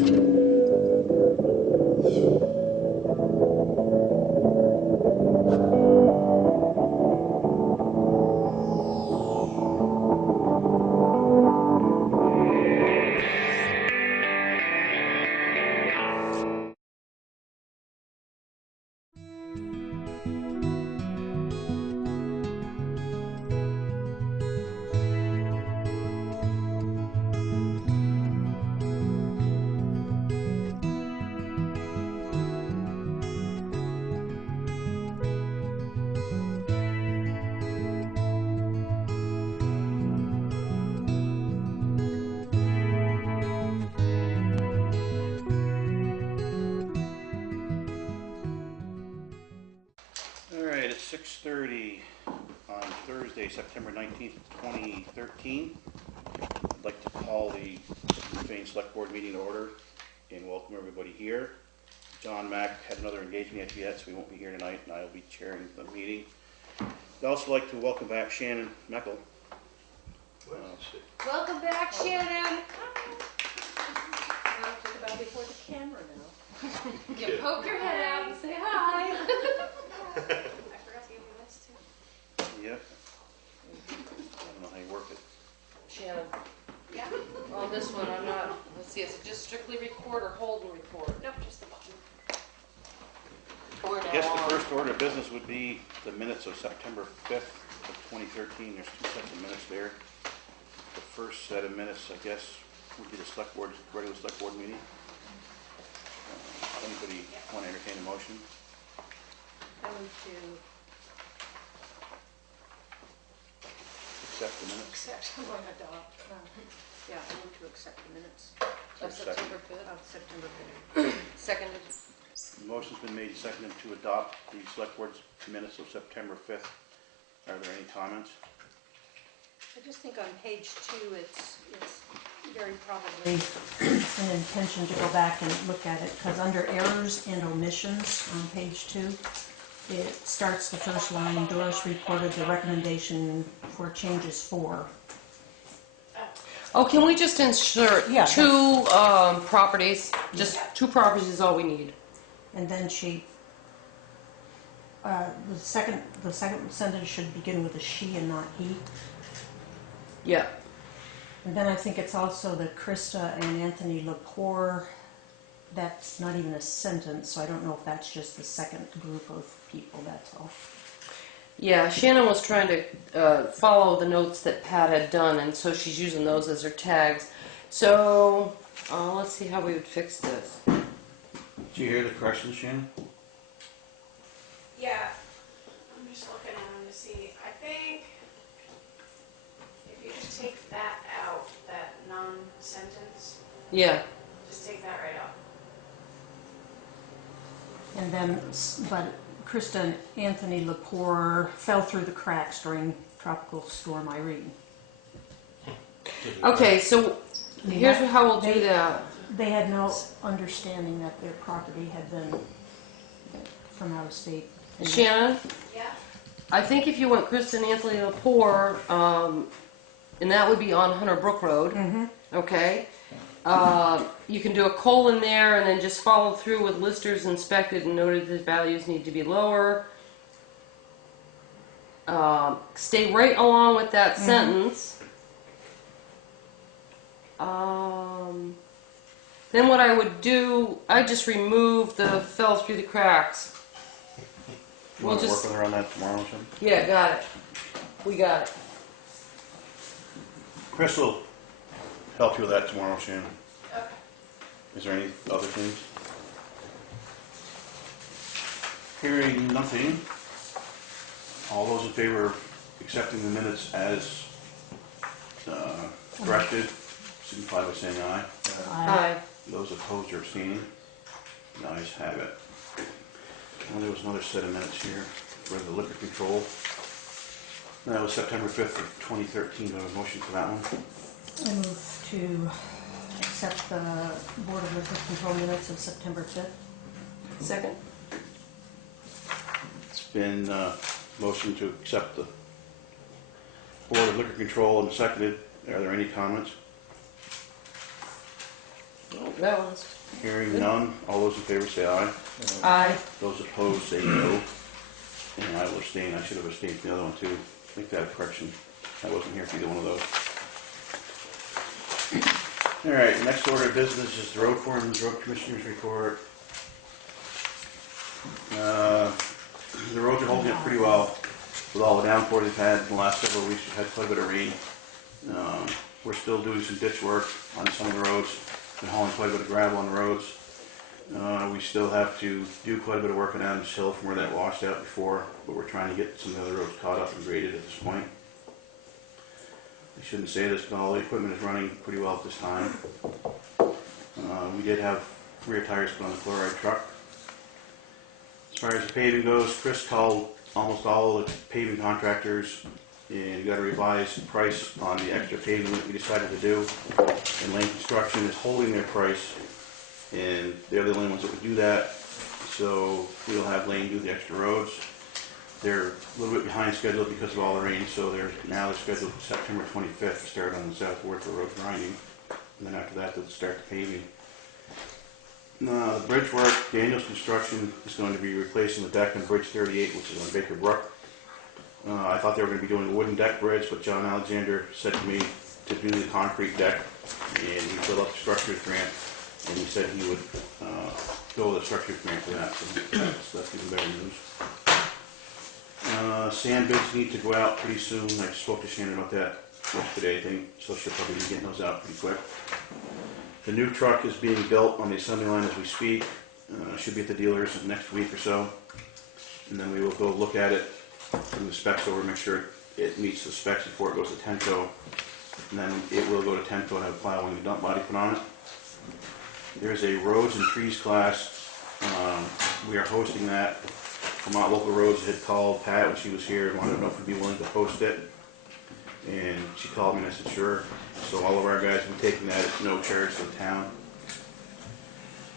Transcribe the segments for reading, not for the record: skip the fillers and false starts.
Alright, it's 6:30 on Thursday, September 19th, 2013. I'd like to call the Newfane Selectboard meeting to order and welcome everybody here. John Mack had another engagement yet, so he won't be here tonight, and I'll be chairing the meeting. I'd also like to welcome back Shannon Meckel. Welcome back, Shannon. I'll talk about before the camera now. You poke your head out and say hi. I forgot to give you this too. Yep. I don't know how you work it. Shannon. Yeah. On this one, I'm not. Let's see. Is it just strictly record or hold and record? Nope, just the button. I guess the first order of business would be the minutes of September 5th of 2013. There's 2 sets of minutes there. The first set of minutes, I guess, would be the regular select board meeting. Anybody want to entertain a motion? I move to Accept the minutes. accept. I'm going to adopt. Yeah, I move to accept the minutes of Second. September 5th. Of September 5th. Seconded. The motion's been made and seconded to adopt the select board's minutes of September 5th. Are there any comments? I just think on page 2, it's very probably an intention to go back and look at it, because under errors and omissions on page 2, it starts the first line, Doris reported the recommendation for changes 4. Oh, can we just insert two properties? Just 2 properties is all we need. And then she, the second sentence should begin with a she and not he. Yeah. And then I think it's also the Krista and Anthony Lepore. That's not even a sentence, so I don't know if that's just the second group of people, that's all. Yeah, Shannon was trying to follow the notes that Pat had done, and so she's using those as her tags. So, let's see how we would fix this. Did you hear the corrections, Shannon? Yeah, I'm just looking at them to see. I think if you just take that out, that non-sentence, Yeah. just take that right out. And then, but Krista and Anthony Lepore fell through the cracks during Tropical Storm Irene. Okay, so here's how we'll do that. They had no understanding that their property had been from out of state. Shannon, Yeah? I think if you went Krista and Anthony Lepore, and that would be on Hunter Brook Road, okay? You can do a colon there and then just follow through with listers inspected and noted that values need to be lower. Stay right along with that sentence. Then what I would do, I just remove the fell through the cracks. You want to work with her on that tomorrow or something? Yeah, got it. We got it. Chris will help you with that tomorrow, Shannon. Okay. Is there any other things? Hearing nothing, all those in favor of accepting the minutes as corrected, signify by saying aye. Aye. Those opposed or abstaining, the ayes have it. Well, there was another set of minutes here for the liquor control. That was September 5th of 2013. Do I have a motion for that one? I move to accept the Board of Liquor Control minutes of September 5th. Second. It's been motion to accept the Board of Liquor Control and seconded. Are there any comments? No. Balance. Hearing none, all those in favor say aye. Aye. Those opposed say no. And I will abstain. I should have abstained from the other one too. Make that a correction. I wasn't here for either one of those. All right, next order of business is the road foreman's, road commissioner's report. The roads are holding up pretty well with all the downpour they've had in the last several weeks. We've had quite a bit of rain. We're still doing some ditch work on some of the roads. Been hauling quite a bit of gravel on the roads. We still have to do quite a bit of work on Adams Hill from where that washed out before, but we're trying to get some of the other roads caught up and graded at this point. I shouldn't say this, but all the equipment is running pretty well at this time. We did have rear tires put on the chloride truck. As far as the paving goes, Chris called almost all the paving contractors and got a revised price on the extra paving that we decided to do. And Lane Construction is holding their price, and they're the only ones that would do that. So we'll have Lane do the extra roads. They're a little bit behind schedule because of all the rain, so they're scheduled for September 25th to start on the South Wardsboro Road grinding. And then after that, they'll start the paving. The bridge work, Daniel's Construction is going to be replacing the deck on Bridge 38, which is on Baker Brook. I thought they were going to be doing a wooden deck bridge, but John Alexander said to me to do the concrete deck, and we filled out the structures grant, and he said he would go with the structures grant for that, so that's even better news. Sand bids need to go out pretty soon. I spoke to Shannon about that yesterday, I think, so she'll probably be getting those out pretty quick. The new truck is being built on the assembly line as we speak. Should be at the dealers next week or so. And then we will go look at it from the specs over, make sure it meets the specs before it goes to Tenco. And then it will go to Tenco and have plowing and dump body put on it. There's a roads and trees class. We are hosting that. Vermont Local Roads had called Pat when she was here and wanted to know if we'd be willing to host it. And she called me and I said, sure. So all of our guys will be taking that at no charge to the town.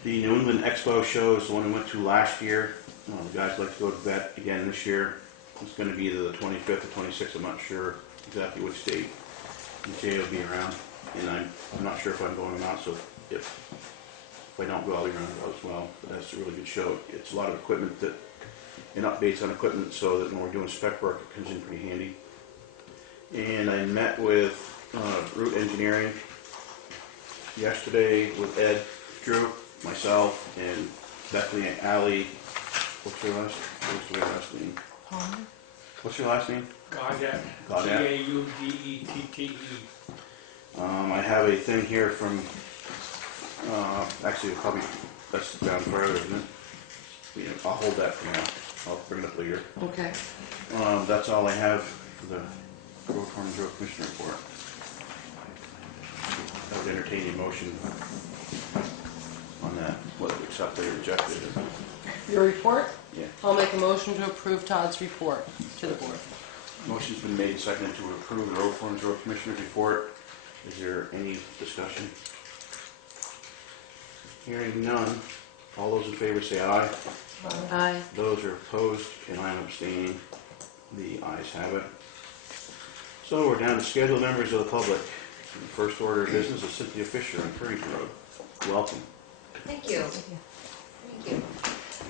The New England Expo show is the one we went to last year. The guys like to go to that again this year. It's going to be either the 25th or 26th. I'm not sure exactly which date. And Jay will be around. And I'm not sure if I'm going or not, so if I don't go, I'll be around as well. But that's a really good show. It's a lot of equipment and updates on equipment so that when we're doing spec work, it comes in pretty handy. And I met with Root Engineering yesterday with Ed, Drew, myself, and Bethany and Allie. What's your last name? Palmer? What's your last name? Gaudet. Gaudet. Gaudette. I have a thing here from, actually probably, that's down further, isn't it? Yeah, I'll hold that for now. I'll bring it up later. Okay. That's all I have for the Road Foreman's Road Commissioner report. I would entertain a motion on that, whether to accept it or reject it. Your report? Yeah. I'll make a motion to approve Todd's report to the board. Motion's been made, seconded to approve the Road Foreman's Road Commissioner's report. Is there any discussion? Hearing none. All those in favor say aye. Aye. Those are opposed, and I am abstaining. The ayes have it. So we're down to scheduled members of the public. The first order of business is Cynthia Fisher on Currington Road. Welcome. Thank you. Thank you.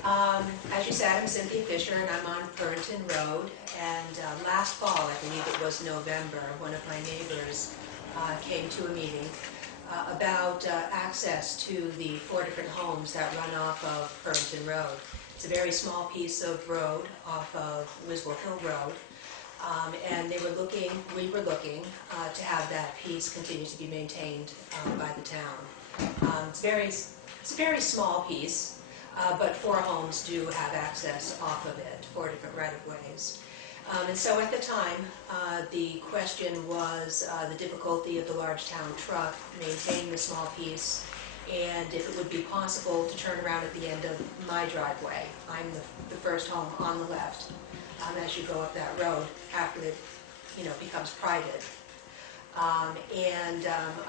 As you said, I'm Cynthia Fisher, and I'm on Currington Road. And last fall, I believe it was November, one of my neighbors came to a meeting about access to the 4 different homes that run off of Currington Road. It's a very small piece of road off of Wiswell Hill Road. And we were looking to have that piece continue to be maintained by the town. It's a very small piece, but 4 homes do have access off of it, 4 different right-of-ways. And so at the time, the question was the difficulty of the large town truck maintaining the small piece, and if it would be possible to turn around at the end of my driveway. I'm the first home on the left as you go up that road after it becomes private. I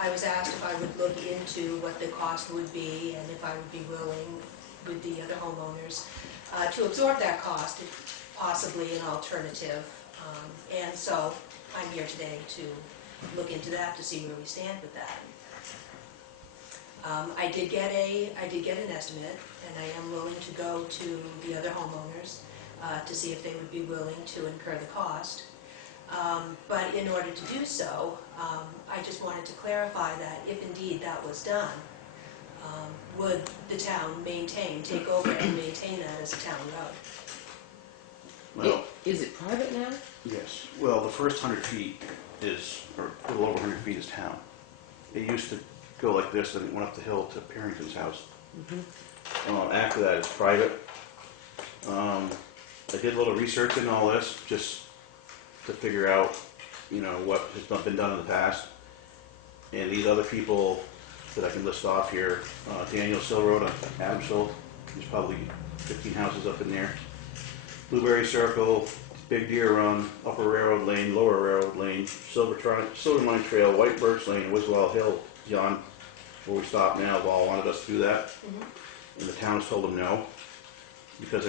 was asked if I would look into what the cost would be and if I would be willing with the other homeowners to absorb that cost, if possibly an alternative. And so I'm here today to look into that to see where we stand with that. I did get an estimate, and I am willing to go to the other homeowners to see if they would be willing to incur the cost. But in order to do so, I just wanted to clarify that if indeed that was done, would the town take over and maintain that as a town road? Well, Is it private now? yes. Well, the first 100 feet is, or a little over 100 feet is town. It used to go like this, and it went up the hill to Parrington's house. After that, it's private. I did a little research in all this, just to figure out, you know, what has been done in the past. And these other people that I can list off here, Daniel Sill Road on Adamsville, there's probably 15 houses up in there. Blueberry Circle, Big Deer Run, Upper Railroad Lane, Lower Railroad Lane, Silver Mine Trail, White Birch Lane, Wiswell Hill, John, where we stop now, have all wanted us to do that. And the town has told them no, because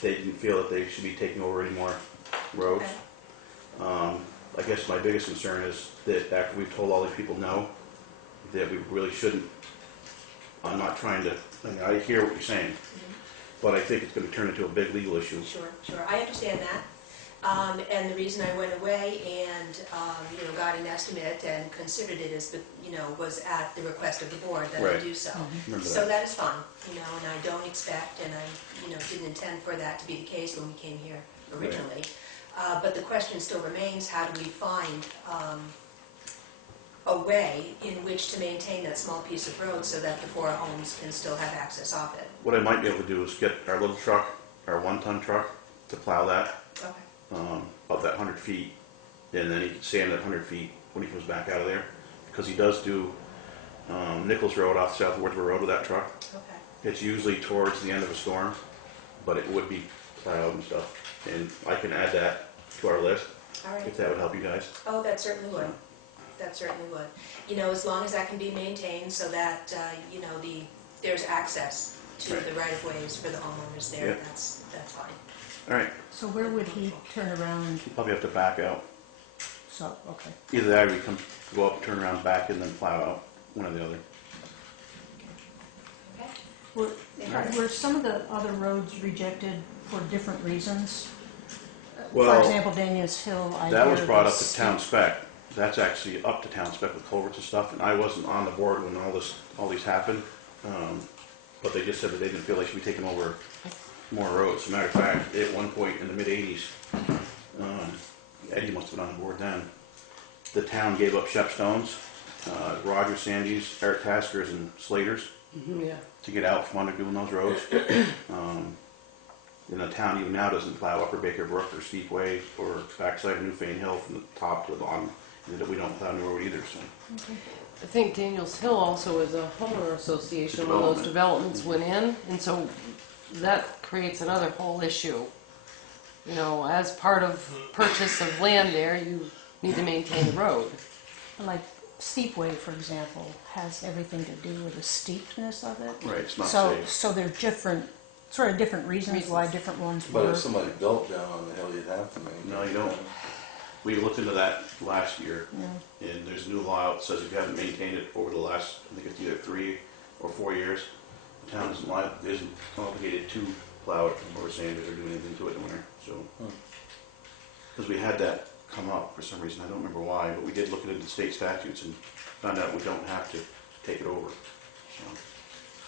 they didn't feel that they should be taking over any more roads. I guess my biggest concern is that after we've told all these people no, that we really shouldn't. I'm not trying to, I hear what you're saying, but I think it's going to turn into a big legal issue. Sure, I understand that. And the reason I went away and, got an estimate and considered it as, was at the request of the board that I Right. do so. Remember So that. that is fine, and I don't expect, and I, didn't intend for that to be the case when we came here originally. But the question still remains, how do we find a way in which to maintain that small piece of road so that the four homes can still have access off it? What I might be able to do is get our little truck, our 1-ton truck, to plow that, Okay. up that 100 feet, and then he can sand that 100 feet when he comes back out of there, because he does do Nichols Road off South Wordsworth Road with that truck. Okay. It's usually towards the end of a storm, but it would be plowed and stuff, and I can add that to our list, All right. if that would help you guys. Oh, that certainly would. That certainly would. As long as that can be maintained so that, there's access to Right. the right-of-ways for the homeowners there, Yep. that's fine. All right, So where would he turn around? you probably have to back out. So, okay. Either that or you go up, turn around, back, and then plow out, one or the other. Okay. Were some of the other roads rejected for different reasons? For Well, example, Daniels Hill, I that hear was brought up the to town spec. That's actually up to town spec with culverts and stuff, and I wasn't on the board when all these happened. But they just said that they didn't feel they should be taking over more roads. As a matter of fact, at one point in the mid-80s, Eddie must have been on the board then, the town gave up Shepstones, Rogers, Sandys, Eric Taskers, and Slaters Yeah. to get out from under doing those roads. And the town even now doesn't plow Upper Baker Brook or Steep Way or backside of Newfane Hill from the top to the bottom. And we don't plow New Road either, so. I think Daniels Hill also is a homeowner association when those developments went in, and so that creates another whole issue. As part of purchase of land there, you need to maintain the road. Like Steepway, for example, has everything to do with the steepness of it. Right, it's not So, safe. so they're different reasons why different ones But were. if somebody built down on the hill, you'd have to maintain. No, you don't. We looked into that last year, Yeah. and there's a new law that says if you haven't maintained it over the last, I think it's either 3 or 4 years, the town isn't obligated to plow it or sand it or do anything to it in the winter, so. Because we had that come up for some reason, I don't remember why, but we did look into the state statutes and found out we don't have to take it over, so.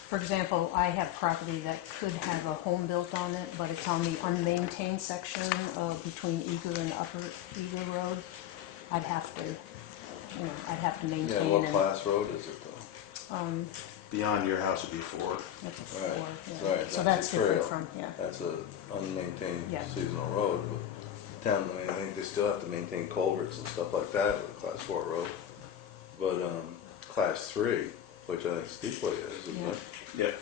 For example, I have property that could have a home built on it, but it's on the unmaintained section of between Eager and Upper Eager Road. I'd have to maintain Yeah, what and, class road is it though? Beyond your house would be 4. that's a Right, 4, yeah. right, So that's that's a different trail. from, yeah. That's a unmaintained Yeah. seasonal road, but town, I think they still have to maintain culverts and stuff like that with a class 4 road. But, class 3, which I think Steepway is, isn't Yeah. it? Yeah,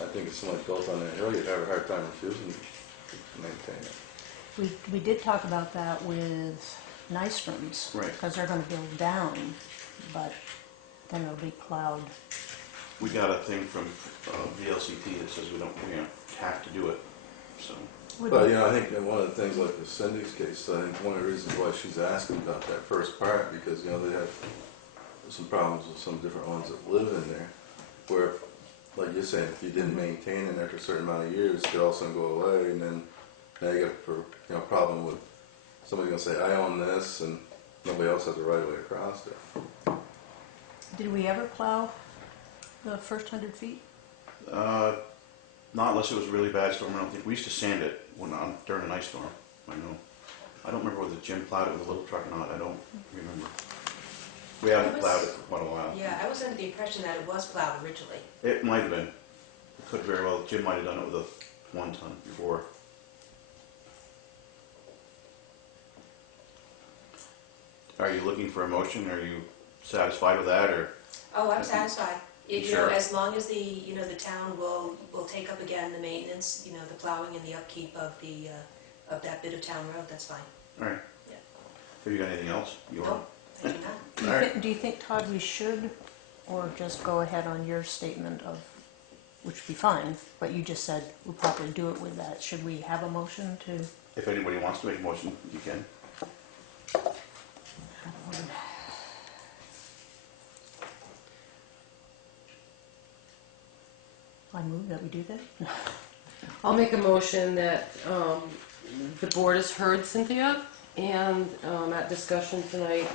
I think if somebody built on that hill, you'd have a hard time refusing to maintain it. We did talk about that with Nystrom's. Right. Because they're gonna build down, but then it'll be plowed. we got a thing from VLCT that says we don't have to do it, so. But, I think that one of the things like the Cindy's case, I think one of the reasons why she's asking about that first part, because, they have some problems with some different ones that live in there. where, like you're saying, if you didn't maintain it after a certain amount of years, it could all of a sudden go away, and then now you got a problem with somebody gonna say, I own this, and nobody else has the right of way across it. Did we ever plow the first 100 feet? Not unless it was a really bad storm. I don't think we used to sand it during an ice storm. I know. I don't remember whether Jim plowed it with a little truck or not. I don't remember. We haven't plowed it for quite a while. Yeah, I was under the impression that it was plowed originally. It might have been. It could very well. Jim might have done it with a 1 ton before. Are you looking for a motion? Are you satisfied with that, or? Oh, I'm satisfied. If, Sure. as long as the town will take up again the maintenance, the plowing and the upkeep of of that bit of town road, that's fine. All right. Yeah. Have you got anything else? No, I do not. All right. Do you think, Todd, we should, or just go ahead on your statement of, which would be fine, but you just said we'll probably do it with that. Should we have a motion to? If anybody wants to make a motion, you can. I move that we do that. I'll make a motion that the board has heard Cynthia, and at discussion tonight,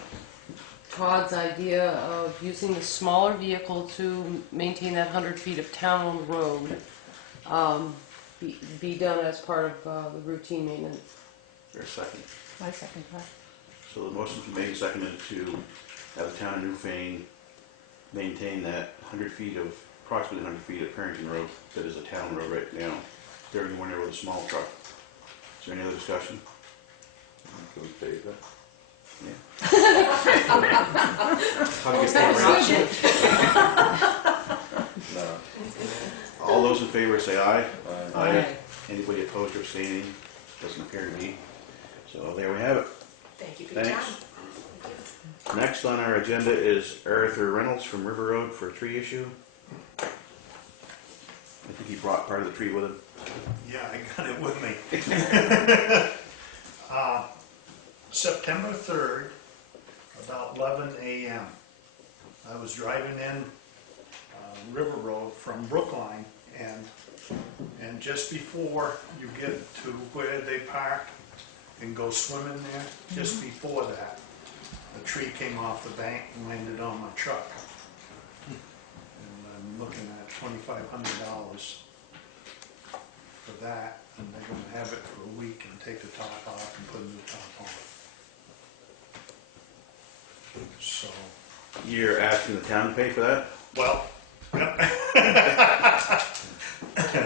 Todd's idea of using the smaller vehicle to maintain that 100 feet of town-owned road be done as part of the routine maintenance. There's a second. I second that. So the motion's been made and seconded to have the town of Newfane maintain that 100 feet of, approximately 100 feet of Parrington Road that is a town road right now, during the winter with a small truck. Is there any other discussion? Can we pay that? Yeah. How do you get that around? No. All those in favor say aye. Aye. Anybody opposed or abstaining? Doesn't appear to be. So there we have it. Thank you for your time. Thanks. Next on our agenda is Arthur Reynolds from River Road for a tree issue. I think he brought part of the tree with him. Yeah, I got it with me. September 3rd, about 11 a.m. I was driving in River Road from Brookline, and just before you get to where they park and go swimming there, just before that, a tree came off the bank and landed on my truck. And I'm looking at $2,500 for that, and they're gonna have it for a week and take the top off and put a new top on. So, You're asking the town to pay for that? well,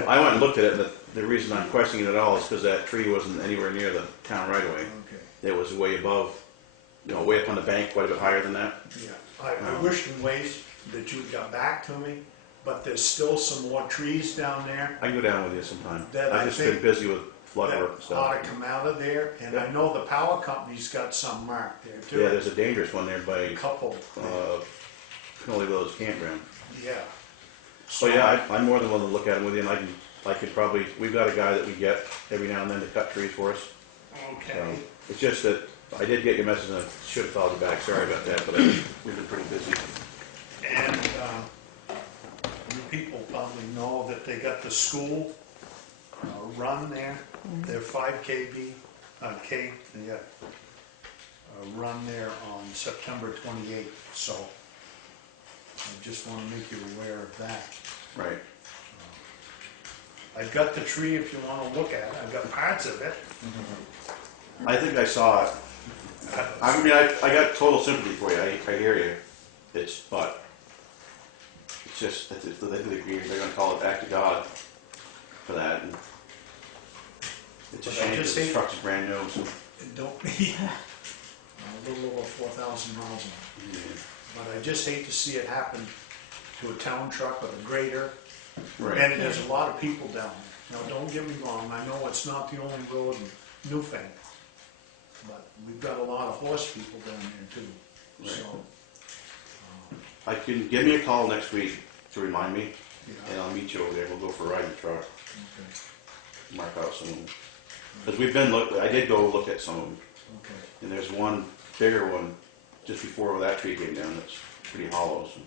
I went and looked at it, and the reason I'm questioning it at all is because that tree wasn't anywhere near the town right away. okay, It was way above, way up on the bank, quite a bit higher than that. yeah. I wish in ways that you got back to me, but there's still some more trees down there I can go down with you sometime. That I've I just think been busy with flood that work and ought stuff. to come out of there, and I know the power company's got some marked there too. Yeah, there's a dangerous one there by A couple, Canoli Village Campground. yeah. So yeah, I'm more than willing to look at them with you, and I could probably, we've got a guy that we get every now and then to cut trees for us. Okay. It's just that I did get your message, and I should have called you back, sorry about that, but we've been pretty busy. And you people probably know that they got the school run there, their 5K run there on September 28th, so I just want to make you aware of that. Right. I've got the tree if you want to look at it, I've got parts of it. I think I saw it. I mean, I got total sympathy for you, I hear you. But it's just, if they agree, they're gonna call it act of God for that. And it's a But I shame, because just the hate- truck's brand new, so. It don't need a little over 4,000 miles on it. Yeah. But I just hate to see it happen to a town truck with a grader. Right. And there's a lot of people down there. Now, don't get me wrong, I know it's not the only road in Newfane, but we've got a lot of horse people down there too. Right. So, I can, give me a call next week to remind me, yeah, and I'll meet you over there, we'll go for a ride in the truck, okay, mark out some of them. Because I did go look at some of them, okay. and there's one bigger one just before that tree came down that's pretty hollow, so.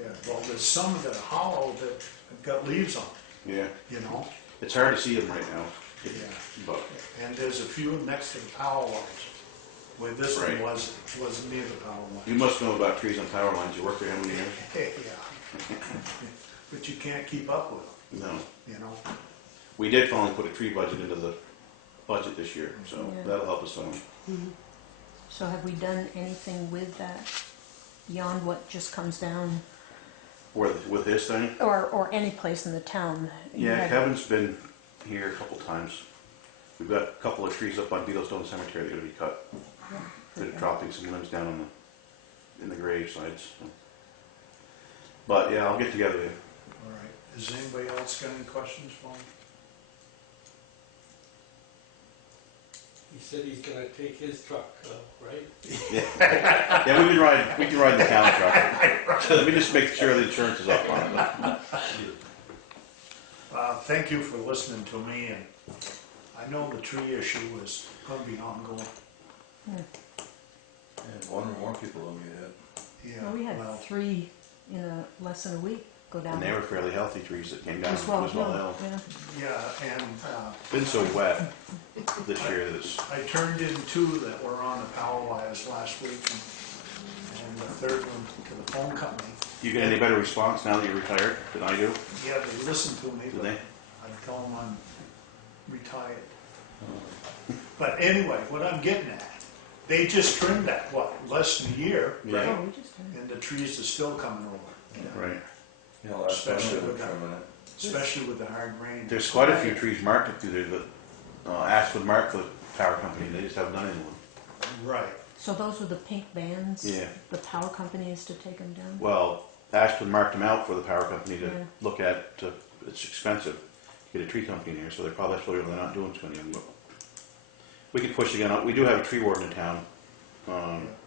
Yeah, Yeah, well, there's some that are hollow that have got leaves on, Yeah, you know? it's hard to see them right now, Yeah. but, And there's a few next to the power lines, where this Right. one wasn't near the power you line. must know about trees on power lines, you worked there how many years? Yeah. But you can't keep up with them, No. you know? We did finally put a tree budget into the budget this year, so Yeah. that'll help us some. So have we done anything with that beyond what just comes down, With this thing? or any place in the town? You Yeah, had- Kevin's been here a couple times. We've got a couple of trees up on Beetlestone Cemetery that are gonna be cut. They're Okay. dropping some limbs down on in the grave sides. So. But yeah, I'll get together with you. All right. Has anybody else got any questions for me? He said he's gonna take his truck, right? Yeah, we can ride the town truck. So let me just make sure the insurance is up on it. Thank you for listening to me, and I know the tree issue is gonna be ongoing. And one or more people will get hit. Yeah, Well, we had well, 3 in less than a week go down. And they were fairly healthy trees that came down As well, as well held. yeah. yeah, and Been so wet this year that it's, I turned in 2 that were on the power wires last week, and the third one to the phone company. you get any better response now that you're retired than I do? Yeah, they listened to me, Do but they? I tell them I'm retired. But anyway, what I'm getting at, they just trimmed that, what, less than a year, Yeah. Oh, we just did. and the trees are still coming over. Right. You know, last time Especially they were with that. trimming it. Especially with the hard rain. There's quite a few trees marked up through there that Ashwood marked for the power company. They just haven't done anything with them. Right, So those were the pink bands? Yeah. The power company is to take them down? Well, Ashwood marked them out for the power company to Yeah. look at. It's expensive to get a tree company in here, so they're probably they're not doing too many of them. But we could push again. We do have a tree warden in town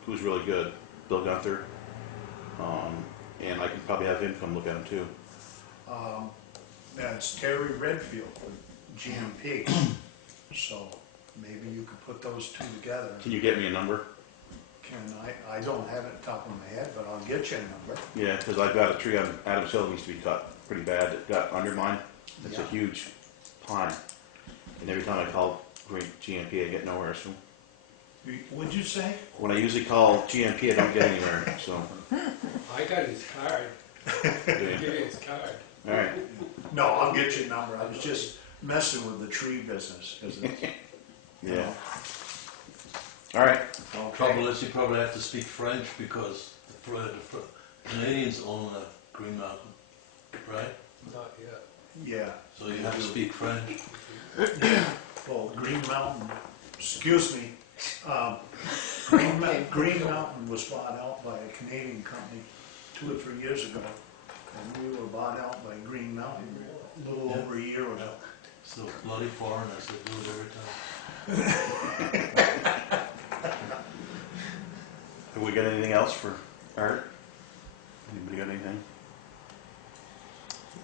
who's really good, Bill Gunther, and I can probably have him come look at them too. that's Terry Redfield with GMP, so maybe you could put those 2 together. Can you get me a number? I don't have it top of my head, but I'll get you a number. Yeah, because I've got a tree on Adams Hill that needs to be cut pretty bad. It got undermined. It's a Yeah. huge pine, and every time I call GMP, I get nowhere. So What'd you say? when I usually call GMP, I don't get anywhere. So I got his card. yeah. Give you his card. All right. No, I'll get you a number. I was just messing with the tree business, 'cause it's, you Yeah. know. All right. Okay. Trouble is, you probably have to speak French because the Canadians own Green Mountain, right? Not yet. Yeah, So you have to speak French. well, Green Mountain, excuse me, Green Mountain was bought out by a Canadian company 2 or 3 years ago, and we were bought out by Green Mountain a little over a year ago. So bloody foreigners, they do it every time. Have we got anything else for Art? Anybody got anything?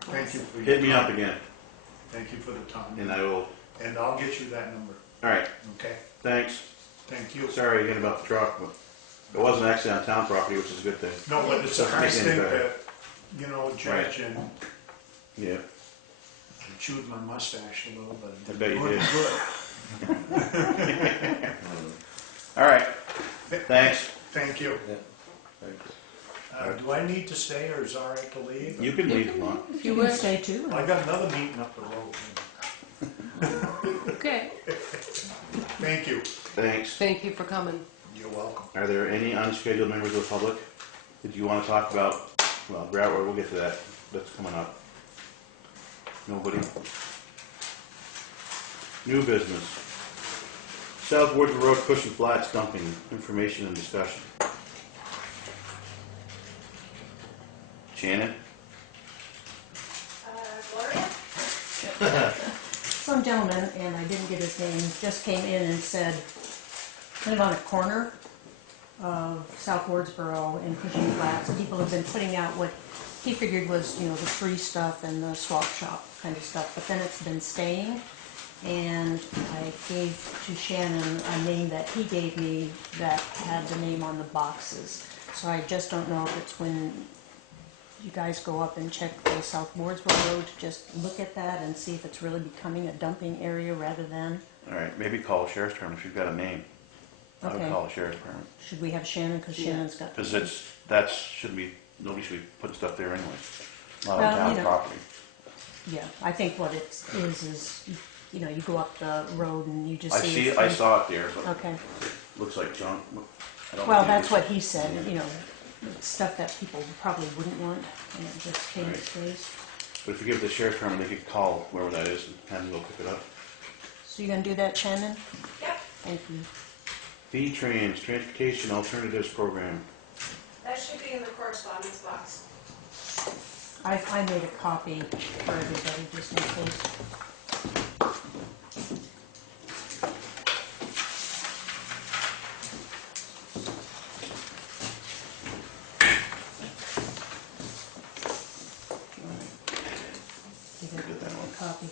Thank you for your Hit me time. up again, Thank you for the time, and I will. and I'll get you that number, All right. okay? Thanks. Thank you. Sorry again about the truck, but it wasn't actually on town property, which is a good thing. No, but it's a Doesn't nice make it any thing better. that, you know, Judge, and Yeah. I chewed my mustache a little, but I bet you doing did. good. All right. Thanks. Thank you. Yeah. Thank you. Do I need to stay, or is it all right to leave? You can leave, Mom. If you you can wish. stay too. I got another meeting up the road. Okay. Thank you. Thanks. Thank you for coming. You're welcome. Are there any unscheduled members of the public? Did you want to talk about, well, Broward, we'll get to that. That's coming up. Nobody? New business. South Woodford Road Cushion Flats dumping, information and discussion. Shannon? Gloria? Some gentleman, and I didn't get his name, just came in and said, kind of on a corner of South Wardsboro and Cushing Flats, people have been putting out what he figured was, you know, the free stuff and the swap shop kind of stuff, but then it's been staying. And I gave to Shannon a name that he gave me that had the name on the boxes. So I just don't know if it's when you guys go up and check the South Wardsboro Road to just look at that and see if it's really becoming a dumping area rather than, All right, maybe call the sheriff's department if you've got a name. I would Okay. call the sheriff's department. should we have Shannon, because Yeah. Shannon's got. Because shouldn't be, nobody should be putting stuff there anyway. Not Well, on town you know. property. Yeah, I think what it is, you know, you go up the road and you just I see. see, it's I free. saw it there, but Okay, it looks like junk. I don't well, think that's it's- what he said, you know, it's stuff that people probably wouldn't want, and it just came Right. its face. But if you give it to the sheriff's department, they could call whoever that is and have them go pick it up. So you gonna do that, Shannon? Yep, Thank you. V-Trans, Transportation Alternatives Program. that should be in the correspondence box. I made a copy for everybody, just in case. You got Get that one. a copy.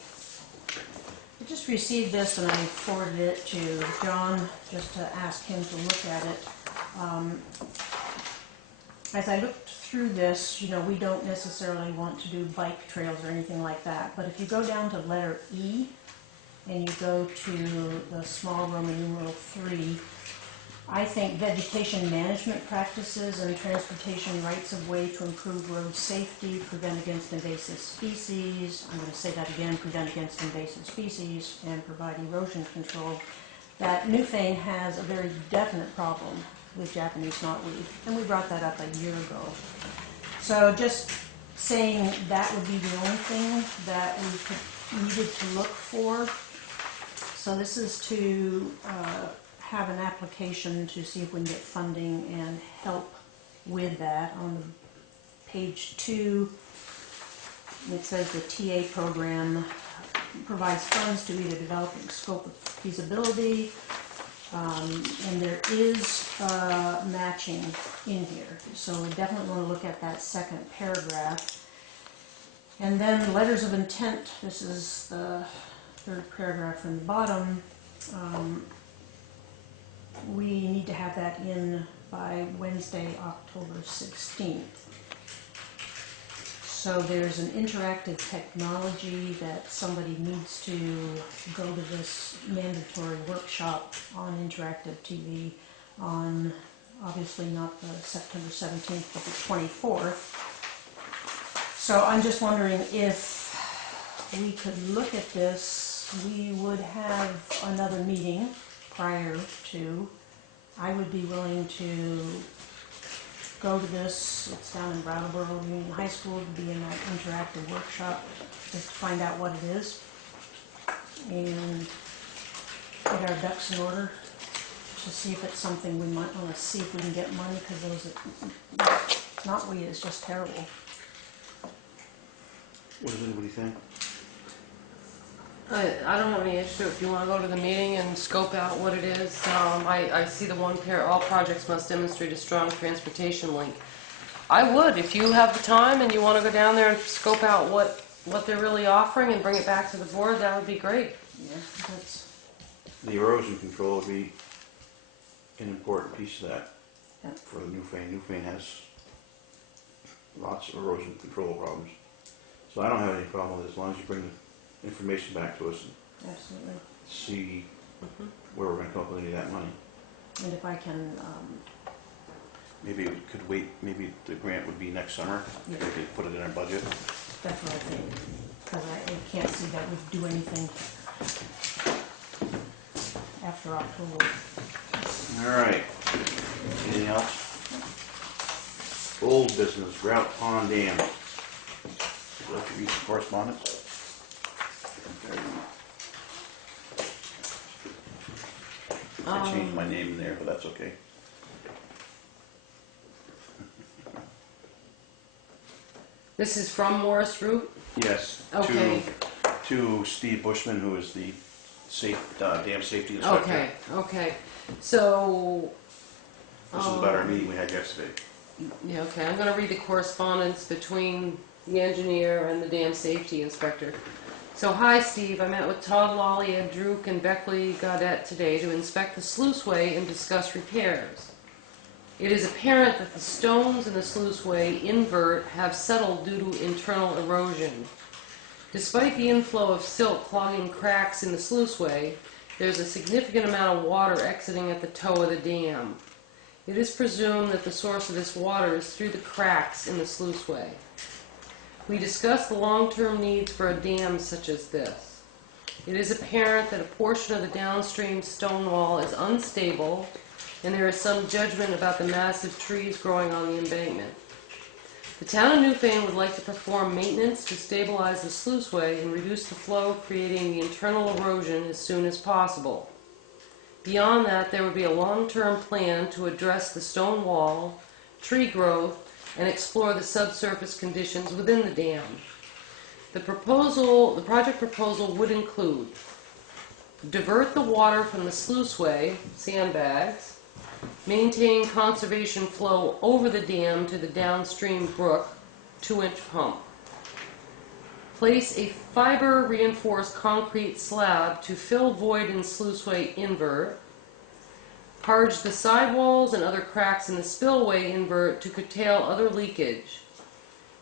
I just received this and I forwarded it to John, just to ask him to look at it. As I looked through this, you know, we don't necessarily want to do bike trails or anything like that, but if you go down to letter E, and you go to the small Roman numeral 3, I think vegetation management practices and transportation rights of way to improve road safety, prevent against invasive species, I'm going to say that again, prevent against invasive species, and provide erosion control, that Newfane has a very definite problem with Japanese knotweed, and we brought that up a year ago. So just saying that would be the only thing that we needed to look for. So this is to have an application to see if we can get funding and help with that. On page 2, it says the TA program provides funds to either develop a scope of feasibility, and there is matching in here. So we definitely want to look at that second paragraph. And then letters of intent, this is the third paragraph from the bottom. We need to have that in by Wednesday, October 16th. So there's an interactive technology that somebody needs to go to this mandatory workshop on interactive TV on, obviously not the September 17th, but the 24th. So I'm just wondering if we could look at this. We would have another meeting prior to. I would be willing to go to this. It's down in Brattleboro Union High School, to be in that interactive workshop, just to find out what it is and get our ducks in order to see if it's something we might want to see if we can get money, because those knotweed is just terrible. What does anybody think? I don't have any issue if you want to go to the meeting and scope out what it is. I see the one pair, all projects must demonstrate a strong transportation link. I would, if you have the time and you want to go down there and scope out what they're really offering and bring it back to the board, that would be great. Yeah, that's, The erosion control would be an important piece of that Yeah. for the Newfane. Newfane has lots of erosion control problems. So I don't have any problem with it as long as you bring the information back to us and absolutely. see where we're going to come up with any of that money. And if I can, Maybe it could wait, maybe the grant would be next summer. Yeah. We could put it in our budget. that's what I think, because I can't see that we'd do anything after October. All right. Anything else? Old business, Grout Pond Dam. Would you like to read the correspondence? I changed my name in there, but that's okay. This is from Morris Root? Yes. Okay. To Steve Bushman, who is the dam safety inspector. Okay. So, This is about our meeting we had yesterday. yeah, okay, I'm gonna read the correspondence between the engineer and the dam safety inspector. So, hi Steve, I met with Todd Lawley, Ed Druk, and Beckley Gaudet today to inspect the sluiceway and discuss repairs. It is apparent that the stones in the sluiceway invert have settled due to internal erosion. Despite the inflow of silt clogging cracks in the sluiceway, there's a significant amount of water exiting at the toe of the dam. It is presumed that the source of this water is through the cracks in the sluiceway. We discussed the long-term needs for a dam such as this. It is apparent that a portion of the downstream stone wall is unstable, and there is some judgment about the massive trees growing on the embankment. The town of Newfane would like to perform maintenance to stabilize the sluiceway and reduce the flow, creating the internal erosion as soon as possible. Beyond that, there would be a long-term plan to address the stone wall, tree growth, and explore the subsurface conditions within the dam. The project proposal would include divert the water from the sluiceway, sandbags, maintain conservation flow over the dam to the downstream brook, 2-inch pump. Place a fiber reinforced concrete slab to fill void in sluiceway invert. Purge the sidewalls and other cracks in the spillway invert to curtail other leakage.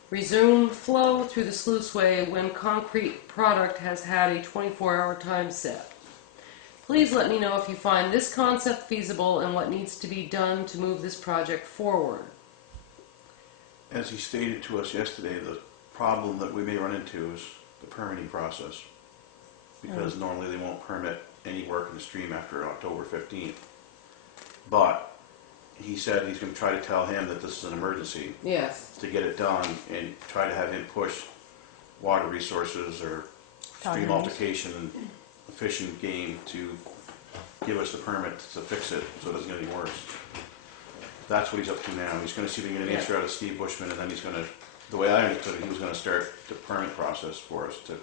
Resume flow through the sluiceway when concrete product has had a 24-hour time set. Please let me know if you find this concept feasible and what needs to be done to move this project forward. As he stated to us yesterday, the problem that we may run into is the permitting process. Because normally they won't permit any work in the stream after October 15th. But he said he's going to try to tell him that this is an emergency. Yes. To get it done and try to have him push water resources or stream altercation and fish and game to give us the permit to fix it so it doesn't get any worse. That's what he's up to now. He's going to see if he can get an answer out of Steve Bushman, and then he's going to, the way I understood it, he was going to start the permit process for us to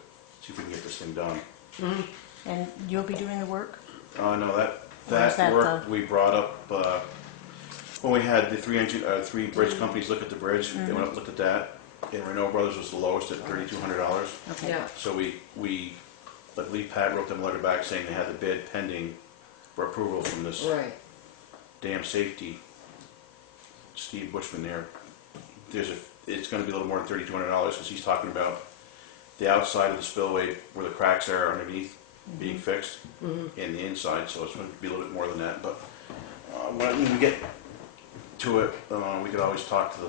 see if we can get this thing done. Mm-hmm. And you'll be doing the work? No, that work we brought up when we had the three bridge companies look at the bridge. They went up and looked at that, and Renault Brothers was the lowest at $3,200. Okay. Yeah. So we I believe Pat wrote them a letter back saying they had the bid pending for approval from this Right. dam safety Steve Bushman there. It's going to be a little more than $3,200 because he's talking about the outside of the spillway where the cracks are underneath being fixed, and the inside, so it's going to be a little bit more than that. But when we get to it, we could always talk to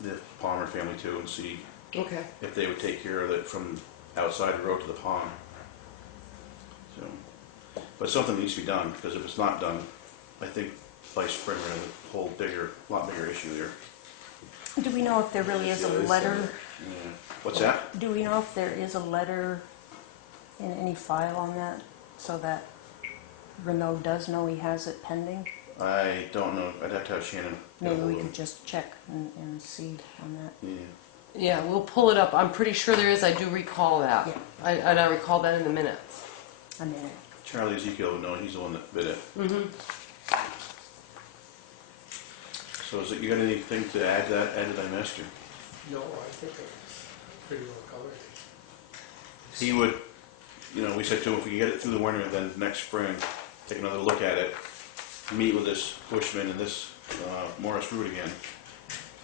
the Palmer family too and see Okay. if they would take care of it from outside the road to the pond. So, but something needs to be done, because if it's not done, I think by spring we're going to have a whole lot bigger issue there. Do we know if there really is a letter? Yeah. What's that? Do we know if there is a letter in any file on that, so that Renault does know he has it pending? I don't know. I'd have to have Shannon. Maybe we could just check and see on that. Yeah. Yeah, we'll pull it up. I'm pretty sure there is. I do recall that. Yeah. I don't recall that in the minutes. A minute. Charlie Ezekiel would know. He's the one that bid it. So is it, you got anything to add to that? Did I missed you? No, I think it's pretty well covered. He would, we said to him, if we can get it through the winter, then next spring, take another look at it, meet with this Bushman and this Morris Root again,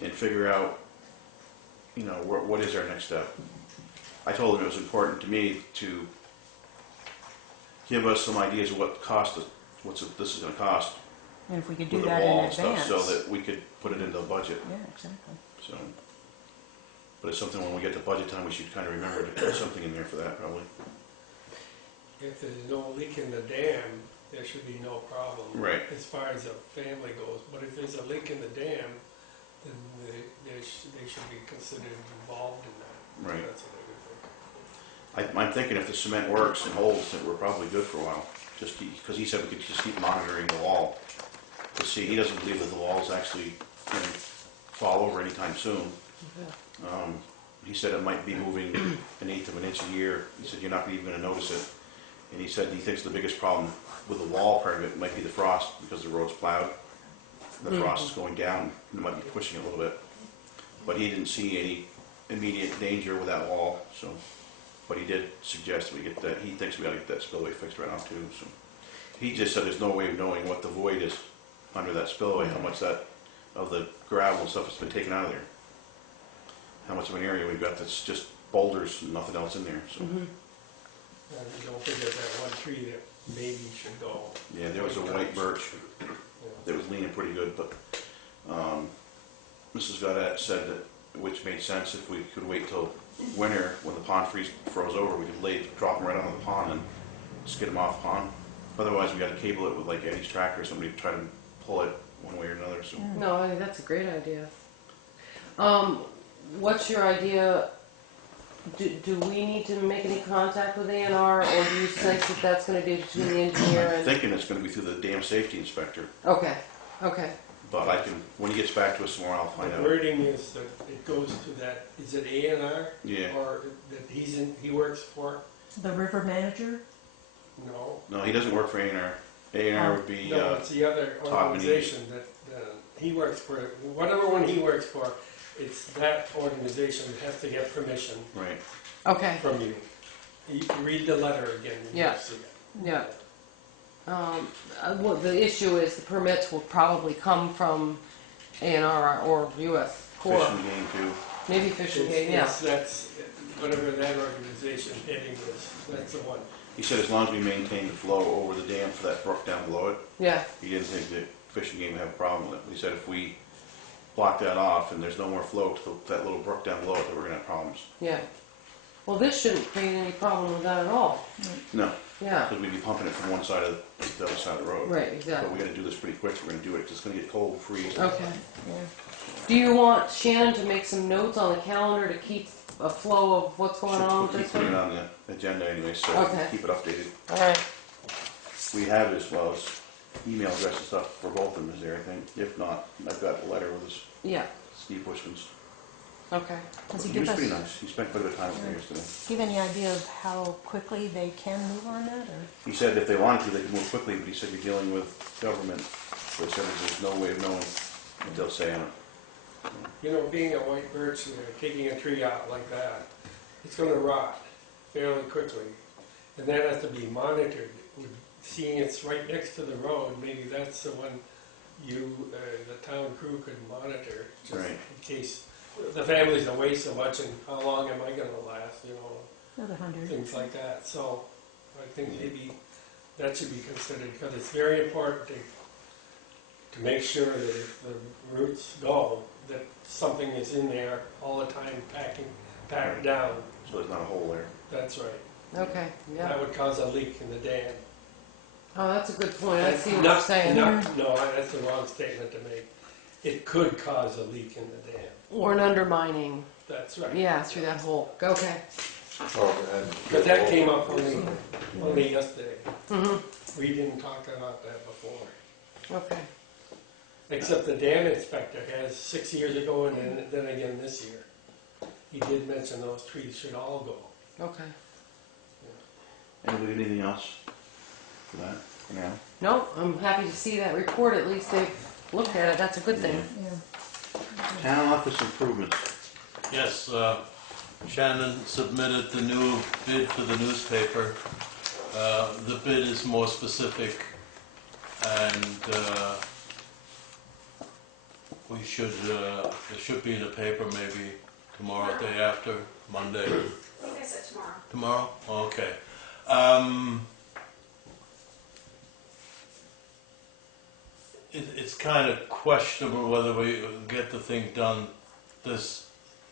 and figure out, what is our next step. I told him it was important to me to give us some ideas of what this is going to cost And if we could do with the that in wall and stuff, advance. so that we could put it into the budget. Yeah, exactly. So, but it's something when we get to budget time, we should kind of remember to put something in there for that, probably. If there's no leak in the dam, there should be no problem. Right. As far as a family goes, but if there's a leak in the dam, then they should be considered involved in that. Right. That's what I would think. I'm thinking if the cement works and holds, that we're probably good for a while. Just because he said we could just keep monitoring the wall to see. He doesn't believe that the wall's actually going to fall over anytime soon. He said it might be moving 1/8 of an inch a year. He said you're not even going to notice it. And he said he thinks the biggest problem with the wall part of it might be the frost, because the road's plowed. The frost is going down, and it might be pushing it a little bit. But he didn't see any immediate danger with that wall. So, but he did suggest we get that. He thinks we ought to get that spillway fixed right now too. So he just said there's no way of knowing what the void is under that spillway, how much that of the gravel and stuff that's been taken out of there. How much of an area we've got that's just boulders and nothing else in there, so. Mhm. And don't forget that one tree that maybe should go. Yeah, there was a white birch that was leaning pretty good, but, Mrs. Vedette said that, which made sense, if we could wait till winter, when the pond froze over, we could drop them right onto the pond and skid them off the pond. Otherwise, we gotta cable it with like Eddie's tractor, somebody try to pull it one way or another, so. No, I think that's a great idea. What's your idea? Do we need to make any contact with A&R, or do you think that that's gonna be between the engineer I'm and? thinking it's gonna be through the dam safety inspector, Okay, okay, but I can, when he gets back to us tomorrow, I'll find The out. wording is that it goes to that, is it A&R? Yeah, Or that he works for? The river manager? No. no, he doesn't work for A&R. A&R would be, No, it's the other Todd organization that he works for. Whatever one he works for, it's that organization that has to get permission right, okay, from you. You can read the letter again. and you'll Yeah. see it. yeah. Well, the issue is the permits will probably come from A&R or US Corps, fishing game too. maybe Fish and Game, yeah. That's, whatever that organization heading is, that's the one. He said as long as we maintain the flow over the dam for that brook down below it, Yeah, he didn't think that fishing game would have a problem with it. He said if we block that off and there's no more flow to that little brook down below it, that we're gonna have problems. yeah. Well, this shouldn't create any problem with that at all. No, Yeah, because we'd be pumping it from one side of the other side of the road. right, But exactly. we gotta do this pretty quick, if we're gonna do it, 'cause it's gonna get cold, freeze. Okay. Do you want Shannon to make some notes on the calendar to keep a flow of what's going on with Keep this putting it one? on the agenda anyway, so Okay. keep it updated. All right. We have as well as email address and stuff for both of them, is there anything? If not, I've got a letter with us, Yeah, Steve Bushman's. Does okay. he He was give us, pretty nice, he spent quite a bit of time with me yesterday. give any idea of how quickly they can move on that, or? He said if they wanted to, they could move quickly, but he said you're dealing with government, so he said there's no way of knowing what they'll say on it. You know, being a white birch there, taking a tree out like that, it's gonna rot fairly quickly. And that has to be monitored. Seeing it's right next to the road, maybe that's the one you, the town crew could monitor, just Right. in case the family's away so much and how long am I gonna last, you know, Another 100. things like that. So I think maybe that should be considered, because it's very important to make sure that if the roots go, that something is in there all the time packed down. So there's not a hole there. That's right. Okay, yeah. That would cause a leak in the dam. Oh, that's a good point. I see what Not- you're saying. No, that's the wrong statement to make. It could cause a leak in the dam. Or an undermining, That's right. yeah, through that hole. Okay. But that came up only yesterday. Mm-hmm, We didn't talk about that before. okay. Except the dam inspector has 6 years ago and then again this year. He did mention those trees should all go. Okay. Anybody got anything else for that, for now? No, I'm happy to see that report. At least they've looked at it. That's a good thing. Yeah. Town office improvements. Yes, Shannon submitted the new bid for the newspaper. The bid is more specific, and we should, it should be in the paper maybe tomorrow, day after, Monday. I think I said tomorrow. Tomorrow? Okay. It's kind of questionable whether we get the thing done this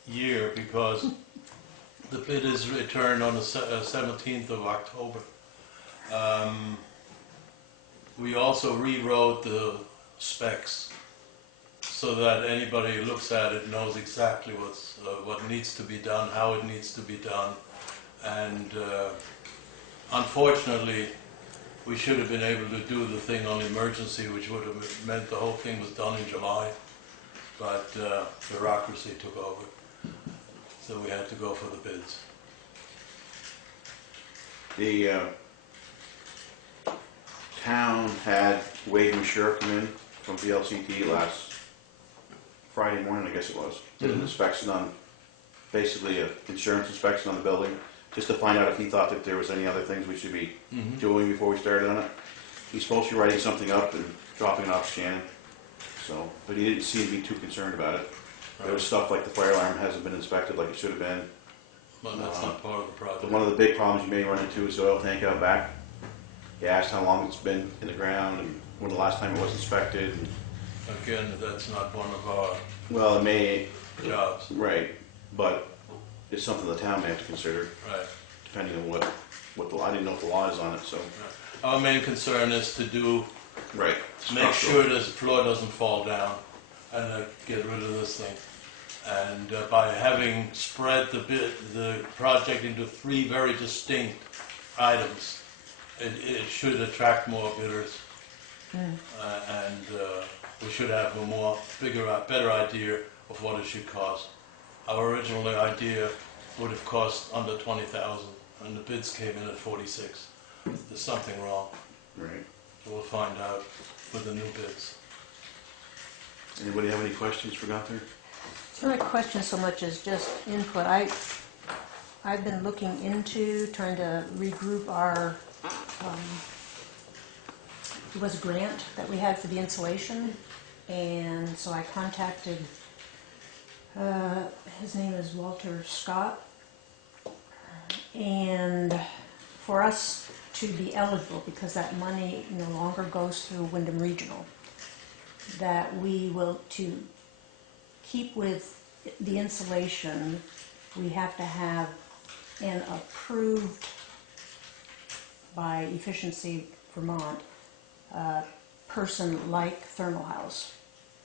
year, because the bid is returned on the 17th of October. We also rewrote the specs so that anybody who looks at it knows exactly what needs to be done, how it needs to be done. And unfortunately, we should have been able to do the thing on emergency, which would have meant the whole thing was done in July. But bureaucracy took over, so we had to go for the bids. The town had Wade and Sher come in from VLCT last Friday morning, I guess it was. Did an inspection on, basically an insurance inspection on the building, just to find out if he thought that there was any other things we should be doing before we started on it. He's supposed to be writing something up and dropping it off to Shannon. So, but he didn't seem to be too concerned about it. There was stuff like the fire alarm hasn't been inspected like it should have been. But that's not part of the project. But one of the big problems you may run into is the oil tank out back. He asked how long it's been in the ground and when the last time it was inspected. And, Again, that's not one of our well, it may, jobs. right, but it's something the town may have to consider, Right. depending on what the law, I didn't know if the law is on it, so. Our main concern is to do, Right. make sure this floor doesn't fall down and get rid of this thing. And by having spread the project into 3 very distinct items, it should attract more bidders. And we should have a better idea of what it should cost. Our original idea would have cost under 20,000, and the bids came in at 46. There's something wrong. Right. So we'll find out with the new bids. Anybody have any questions for Gunther? It's not a question so much as just input. I've been looking into trying to regroup our, it was a grant that we had for the insulation, and so I contacted, his name is Walter Scott, and for us to be eligible, because that money no longer goes through Wyndham Regional, that we will, to keep with the insulation, we have to have an approved by Efficiency Vermont person like Thermal House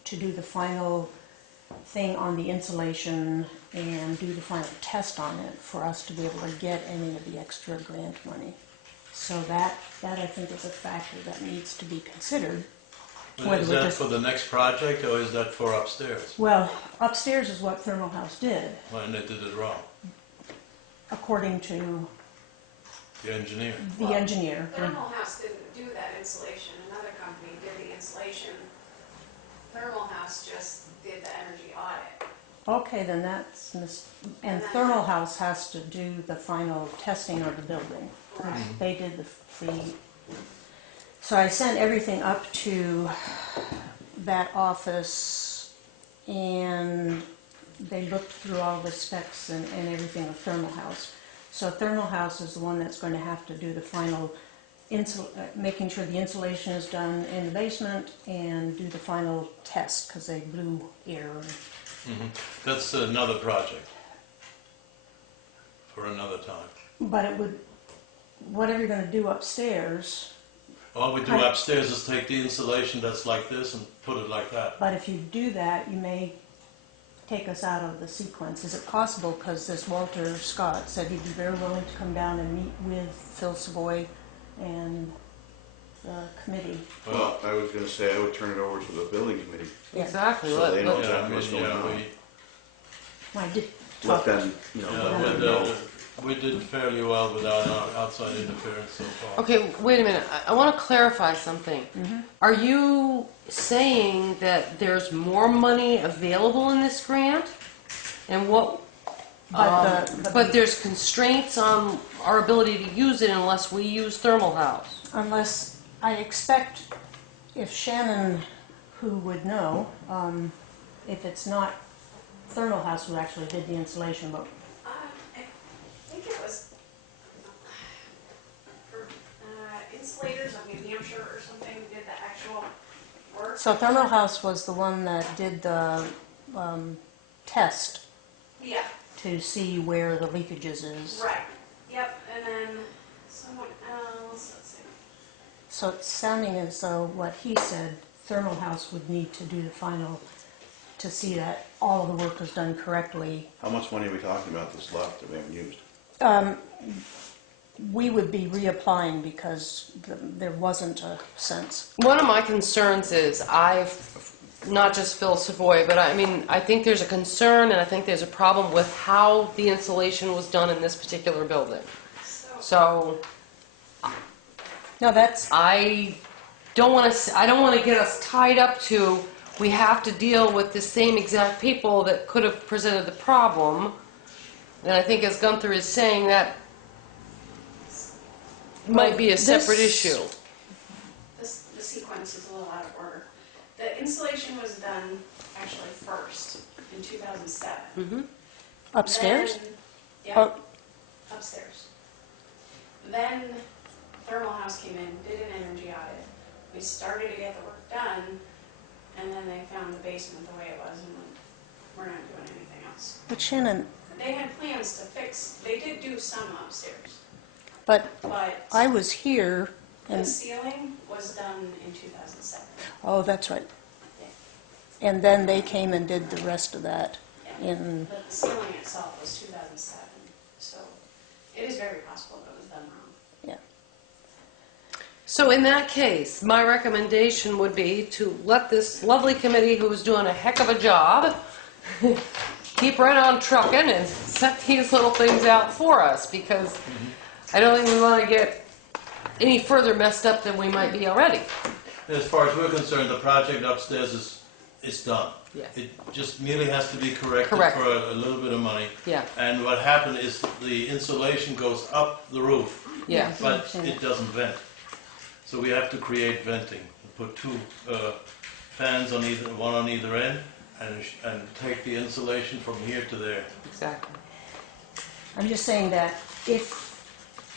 to do the final thing on the insulation and do the final test on it for us to be able to get any of the extra grant money. So that I think is a factor that needs to be considered. Is that for the next project, or is that for upstairs? Well, upstairs is what Thermal House did, And they did it wrong, according to the engineer. the engineer. Thermal House didn't do that insulation, another company did the insulation. Thermal House just did the energy audit. Okay, then that's, and Thermal House has to do the final testing of the building. Right. They did the, so I sent everything up to that office, and they looked through all the specs and everything of Thermal House. So Thermal House is the one that's going to have to do the final, making sure the insulation is done in the basement and do the final test, because they blew air. That's another project for another time. But it would, whatever you're going to do upstairs, All we do upstairs is take the insulation that's like this and put it like that. but if you do that, you may take us out of the sequence. Is it possible, because this Walter Scott said he'd be very willing to come down and meet with Phil Savoy and the committee. Well, I was gonna say I would turn it over to the building committee. Yeah. Exactly. So they know Yeah, exactly what's going on. I did Let talk, them, you know, let them know. we did fairly well without outside interference so far. Okay, wait a minute. I want to clarify something. Are you saying that there's more money available in this grant? And what? But there's constraints on our ability to use it unless we use Thermal House. unless, I expect if Shannon, who would know, if it's not Thermal House who actually did the installation, but I think it was for insulators of New Hampshire or something did the actual work. so Thermal House was the one that did the test Yeah, to see where the leakages is. right. Yep, and then someone else, let's see. So it's sounding as though what he said, Thermal House would need to do the final to see that all of the work was done correctly. How much money are we talking about that's left that we haven't used? We would be reapplying because there wasn't a sense. One of my concerns is not just Phil Savoy, but I think there's a concern and I think there's a problem with how the installation was done in this particular building. So No, that's, I don't want to get us tied up to we have to deal with the same exact people that could have presented the problem. And I think as Gunther is saying, that might be a separate issue. The sequence is a little out of order. The installation was done actually first in 2007. Mm-hmm. Upstairs? Then, yeah, Oh, upstairs. Then Thermal House came in, did an energy audit. We started to get the work done, and then they found the basement the way it was and went, we're not doing anything else. but Shannon, They had plans to fix, they did do some upstairs, but but I was here the and, ceiling was done in 2007. oh, that's right. Yeah. And then they came and did the rest of that Yeah. in, But the ceiling itself was 2007, so it is very possible that it was done wrong. So in that case, my recommendation would be to let this lovely committee who's doing a heck of a job keep right on trucking and set these little things out for us, because I don't think we want to get any further messed up than we might be already. As far as we're concerned, the project upstairs is done. Yeah. It just merely has to be corrected Correct. for a little bit of money. Yeah, And what happened is the insulation goes up the roof, yeah. but it doesn't vent. So we have to create venting. Put two fans on either, one on either end, and take the insulation from here to there. Exactly. I'm just saying that if,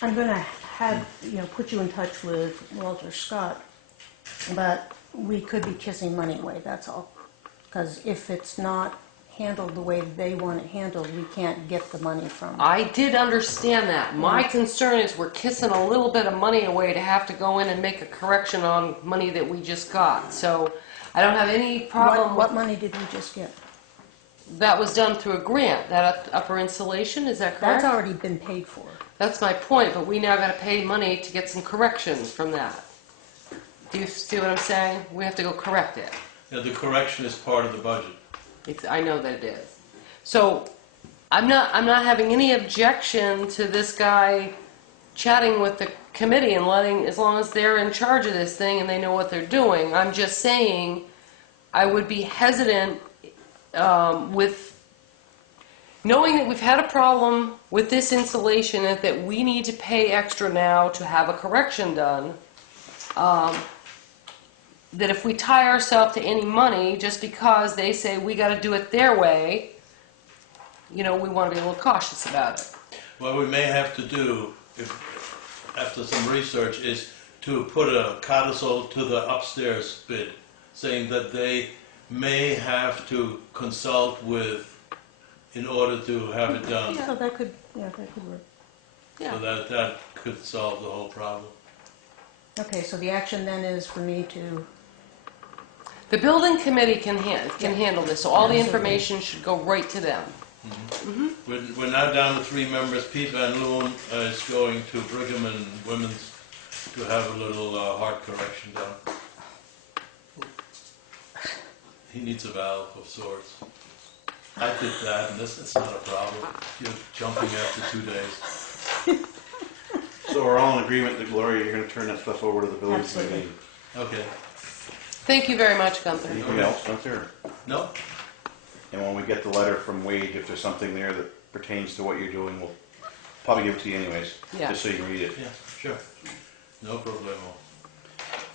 I'm gonna have, put you in touch with Walter Scott, but we could be kissing money away, that's all. Because if it's not handled the way they want it handled, we can't get the money from. I did understand that. My concern is we're kissing a little bit of money away to have to go in and make a correction on money that we just got. So I don't have any problem. What money did we just get? That was done through a grant, that upper insulation, is that correct? That's already been paid for. That's my point, but we now gotta pay money to get some corrections from that. Do you see what I'm saying? We have to go correct it. Yeah, the correction is part of the budget. I know that it is. So I'm not having any objection to this guy chatting with the committee and letting, as long as they're in charge of this thing and they know what they're doing. I'm just saying I would be hesitant with knowing that we've had a problem with this insulation and that we need to pay extra now to have a correction done. That if we tie ourselves to any money just because they say we got to do it their way, we want to be a little cautious about it. What we may have to do, after some research, is to put a codicil to the upstairs bid, saying that they may have to consult with in order to have it done. So that could work. Yeah. So that could solve the whole problem. Okay, so the action then is for me to, The building committee can handle this, so all the information should go right to them. We're now down to 3 members. Pete Van Loon is going to Brigham and Women's to have a little heart correction done. He needs a valve of sorts. I did that, and it's not a problem. You're jumping after 2 days. So we're all in agreement that Gloria, you're gonna turn that stuff over to the building Absolutely. committee. Okay. Thank you very much, Gunther. Anything else, not there? No? And when we get the letter from Wade, if there's something there that pertains to what you're doing, we'll probably give it to you anyways, Yeah. just so you can read it. Yeah, sure. No problemo.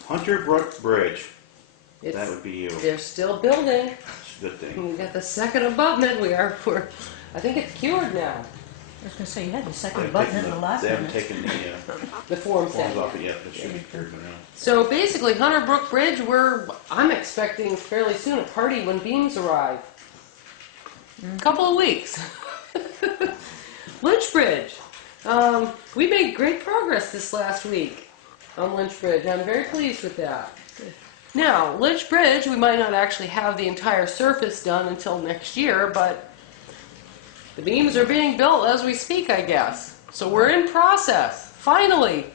Hunter Brook Bridge, that It's, would be you. they're still building. It's a good thing. We got the second abutment. We're I think it's cured now. I was gonna say, you had the They second haven't button taken in the last They haven't minute. taken the The form forms said. off it yet, but it should be cured by now. So basically, Hunter Brook Bridge, I'm expecting fairly soon a party when beams arrive. Couple of weeks. Lynch Bridge. We made great progress this last week on Lynch Bridge. I'm very pleased with that. Now, Lynch Bridge, we might not actually have the entire surface done until next year, but the beams are being built as we speak, I guess. So we're in process, finally.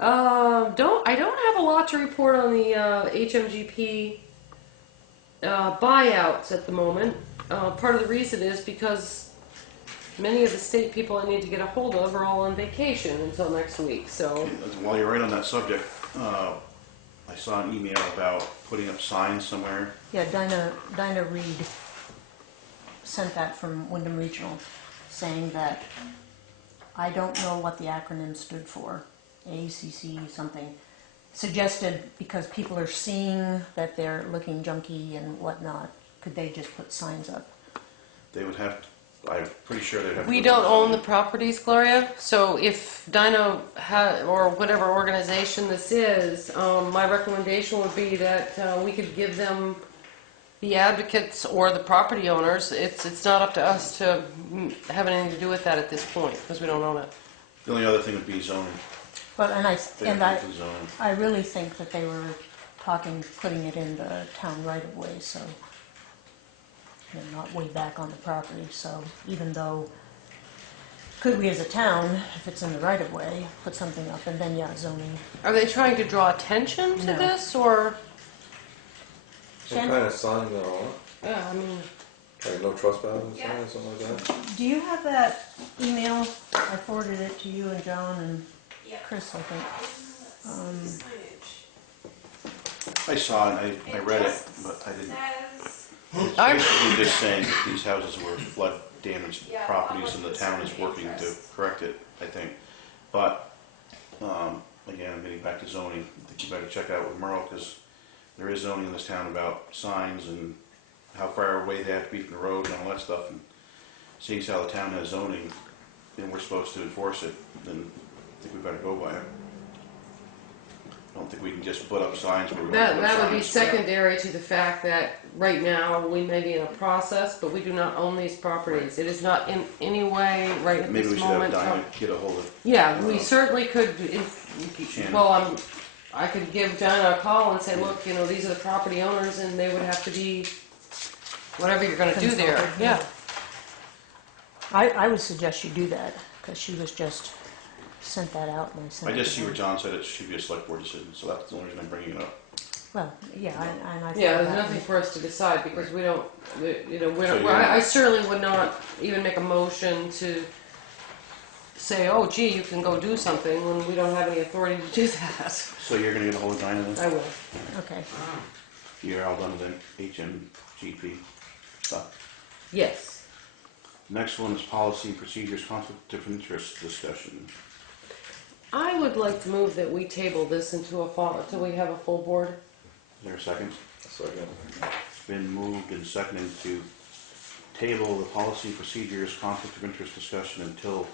I don't have a lot to report on the HMGP buyouts at the moment. Part of the reason is because many of the state people I need to get a hold of are all on vacation until next week. So While you're right on that subject, I saw an email about putting up signs somewhere. Yeah, Dinah Reed sent that from Wyndham Regional, saying that I don't know what the acronym stood for, ACC something, suggested, because people are seeing that they're looking junky and whatnot, could they just put signs up? They would have, I'm pretty sure they'd have. to We go don't through own the zoning. properties, Gloria, so if Dino or whatever organization this is, my recommendation would be that we could give them the advocates or the property owners. It's not up to us to have anything to do with that at this point, because we don't own it. The only other thing would be zoning. But, They have to go through zoning. I really think that they were talking, putting it in the town right of way, so, not way back on the property, so even though, could we as a town, if it's in the right of way, put something up, and then, zoning. Are they trying to draw attention to No. this, or? Some kind of sign that on it, Yeah, I mean, like no trespassing Yeah. sign or something like that. Do you have that email? I forwarded it to you and John and Yep. Chris, I think. Signage. I saw it, I read it, but I didn't. Says, It's I'm- basically just saying that these houses were flood damaged Yeah, properties and the public town is concern working to interest. correct it, I think. But, again, I'm getting back to zoning, I think you better check out with Merle, because there is zoning in this town about signs and how far away they have to be from the road and all that stuff. And seeing as how the town has zoning, and we're supposed to enforce it, then I think we better go by it. I don't think we can just put up signs where we want to that put that would be signs. secondary to the fact that right now we may be in a process, but we do not own these properties. It is not in any way right at Maybe this we should have moment. Dinah get a hold of. Yeah, we uh, certainly could. Shannon. Well, I could give Dinah a call and say, look, these are the property owners, and they would have to be whatever you're going to do there. Consulted, Yeah. I would suggest you do that, because she was just sent that out and I sent I it just to see her. where John said it should be a select board decision, so that's the only reason I'm bringing it up. Well, yeah, and I thought Yeah, there's that nothing was- for us to decide because we don't, we're So not, you're- I certainly would not even make a motion to say, oh gee, you can go do something when we don't have any authority to do that. So you're gonna get a hold of Dinah then? I will. Okay, You're all done with the HMGP stuff. Yes. Next one is policy and procedures, conflict of interest discussion. I would like to move that we table this until we have a full board. Is there a second? Second. It's been moved and seconded to table the policy and procedures, conflict of interest discussion until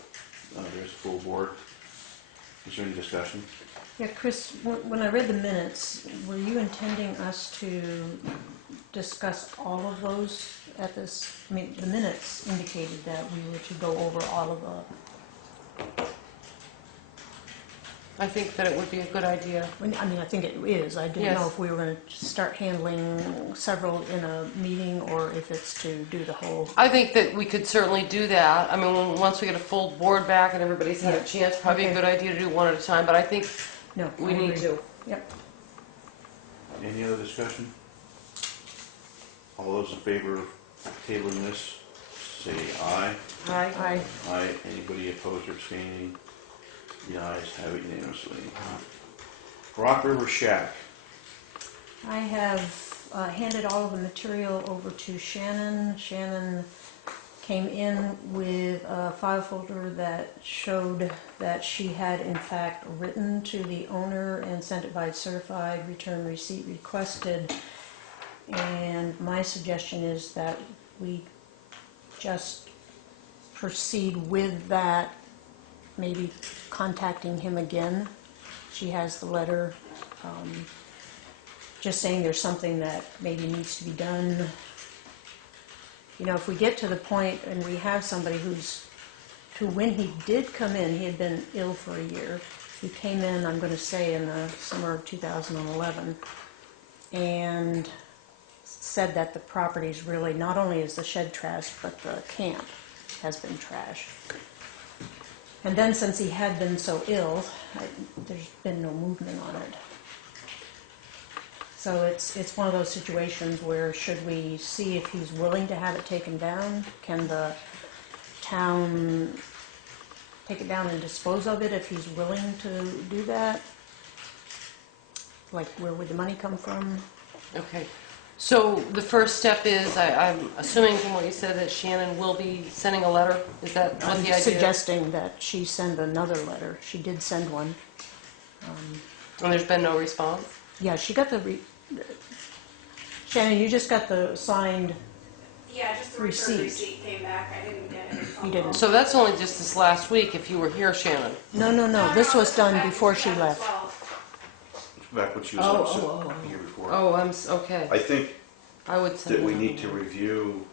there's a full board. Is there any discussion? yeah, Chris, when I read the minutes, were you intending us to discuss all of those at this? I mean, the minutes indicated that we were to go over all of the, I think that it would be a good idea. I mean, I think it is. I didn't know Yes. if we were going to start handling several in a meeting or if it's to do the whole. I think that we could certainly do that. I mean, once we get a full board back and everybody's had a Yeah. chance, probably a Okay. good idea to do one at a time, but I think No, we I need agree. to. Yep. Any other discussion? All those in favor of tabling this, say aye. Aye. Aye. Anybody opposed or abstaining? The ayes have it unanimously. Rock River Shack. I have handed all of the material over to Shannon. Shannon came in with a file folder that showed that she had in fact written to the owner and sent it by certified return receipt requested. And my suggestion is that we just proceed with that, maybe contacting him again. She has the letter, just saying there's something that maybe needs to be done. If we get to the point and we have somebody who when he did come in, he had been ill for a year. He came in, I'm going to say, in the summer of 2011, and said that the property's really, not only is the shed trashed, but the camp has been trashed. And then since he had been so ill, there's been no movement on it. So it's one of those situations where should we see if he's willing to have it taken down? Can the town take it down and dispose of it if he's willing to do that? Like, where would the money come from? Okay. So the first step is, I'm assuming from what you said that Shannon will be sending a letter? Is that what I'm the idea is? suggesting that she send another letter. She did send one. And there's been no response? Yeah, she got Shannon, you just got the signed, Yeah, just the Receipt. return receipt came back, I didn't get any phone You didn't. calls. So that's only just this last week if you were here, Shannon. no, this was done back in before she left. 2012. Back when she was the year before. Oh, okay. I think I would send that we it need over. to review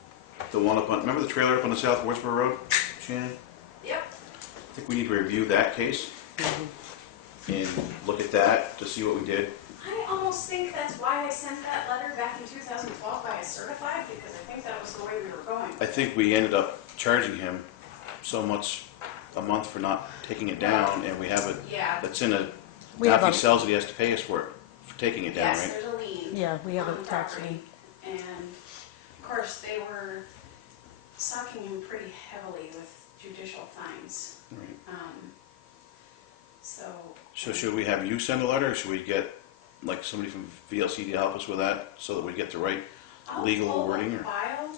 the one up on, remember the trailer up on the South Westboro Road, Shannon? Yep. I think we need to review that case and look at that to see what we did. I almost think that's why I sent that letter back in 2012 by a certified, because I think that was the way we were going. I think we ended up charging him so much a month for not taking it down, and we have it, Yeah. that's in a, We have after he a, sells it, he has to pay us for taking it down, Yes, right? there's a lien. yeah, we have on a the tax property. lien. And of course, they were sucking him pretty heavily with judicial fines. Right. So. So should we have you send a letter, or should we get, like, somebody from VLC to help us with that, so that we get the right legal I'll pull wording, the or? file,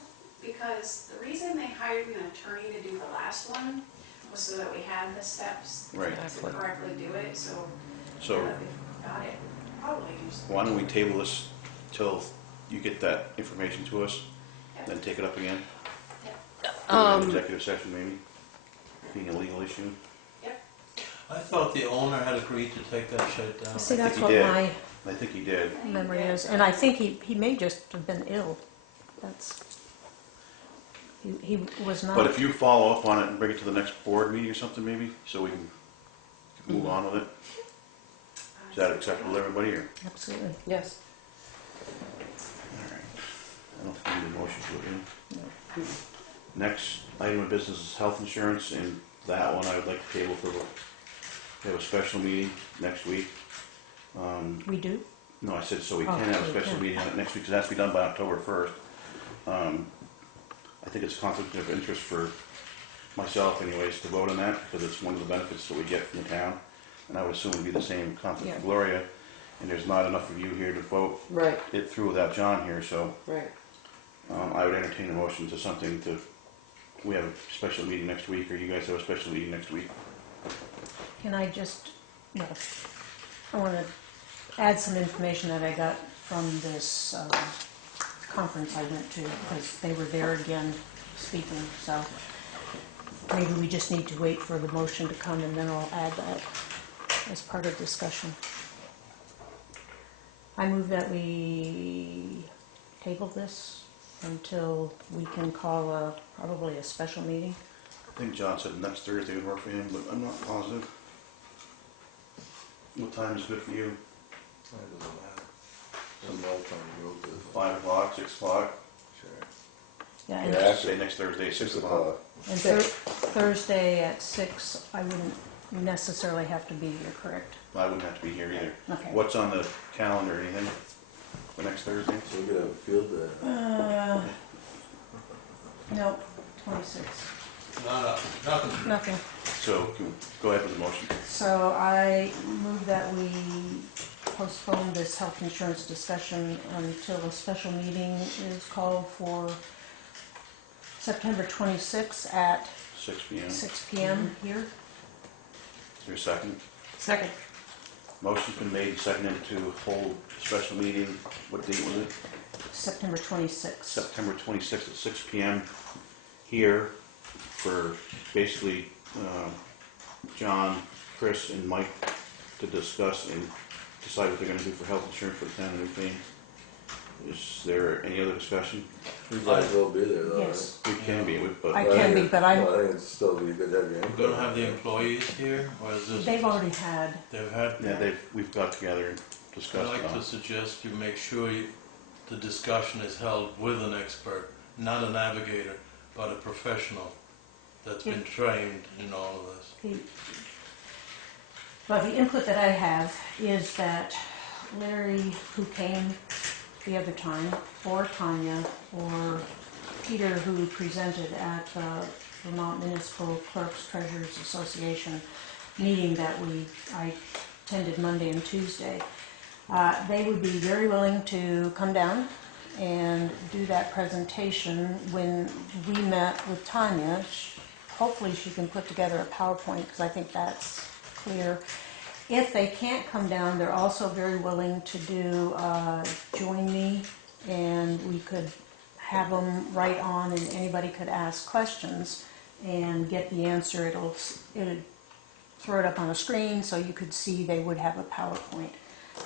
because the reason they hired an attorney to do the last one was so that we had the steps Right, to correctly do it, so. so now that we've got it, probably do something. why don't we table this till you get that information to us, then take it up again? Executive session maybe, being a legal issue? I thought the owner had agreed to take that shed down. See, I that's think what he did. my I think he did. memory is, and I think he may just have been ill. He was not. But if you follow up on it and bring it to the next board meeting or something maybe, so we can move on with it, is that acceptable to everybody, or? Absolutely. Yes. All right. I don't think we need a motion to it, yeah. Next item of business is health insurance, and that one I would like to table for, we have a special meeting next week. We do? No, I said so we Oh, can have so a we special can. meeting on it next week, because it has to be done by October 1st. I think it's a conflict of interest for myself anyways to vote on that, because it's one of the benefits that we get from the town. And I would assume it would be the same conflict for Yeah. Gloria, and there's not enough of you here to vote Right, it through without John here, so right. I would entertain a motion to something to, we have a special meeting next week, or you guys have a special meeting next week. Can I just, well, I want to add some information that I got from this conference I went to, because they were there again speaking, so maybe we just need to wait for the motion to come, and then I'll add that as part of discussion. I move that we table this until we can call probably a special meeting. I think John said next Thursday would work for him, but I'm not positive. What time is good for you? It doesn't matter. Some old time you go to. 5 o'clock, 6 o'clock? Sure. Yeah, Yeah, and, Say next Thursday, 6 6 o'clock. o'clock. and Thursday at 6, I wouldn't necessarily have to be here, correct? I wouldn't have to be here either. Okay. What's on the calendar, anything, for next Thursday? So we could have a field day. No, 26. Nothing. Nothing. So, go ahead with the motion. So I move that we postpone this health insurance discussion until a special meeting is called for September 26th at 6 p.m. 6 p.m. here. Is there a second? Second. Motion's been made and seconded to hold a special meeting, what date was it? September 26th. September 26th at 6 p.m. here for basically John, Chris, and Mike to discuss and decide what they're going to do for health insurance for the town of Newfane. Is there any other discussion? You guys will be there though, Yes. We can be, but I can be, but right? No, I think it's still be good to have your We're input. gonna have the employees here, or is this? they've already had. They've had. yeah, we've got together and I'd discussed it like all. to suggest you make sure the discussion is held with an expert, not a navigator, but a professional that's been trained in all of this. Well, the input that I have is that Larry, who came the other time, or Tanya, or Peter, who presented at the Vermont Municipal Clerks Treasurers Association meeting that I attended Monday and Tuesday, they would be very willing to come down and do that presentation. When we met with Tanya, hopefully she can put together a PowerPoint, because I think that's clear. If they can't come down, they're also very willing to do, join me, and we could have them write on, and anybody could ask questions and get the answer. It'll throw it up on a screen so you could see. They would have a PowerPoint.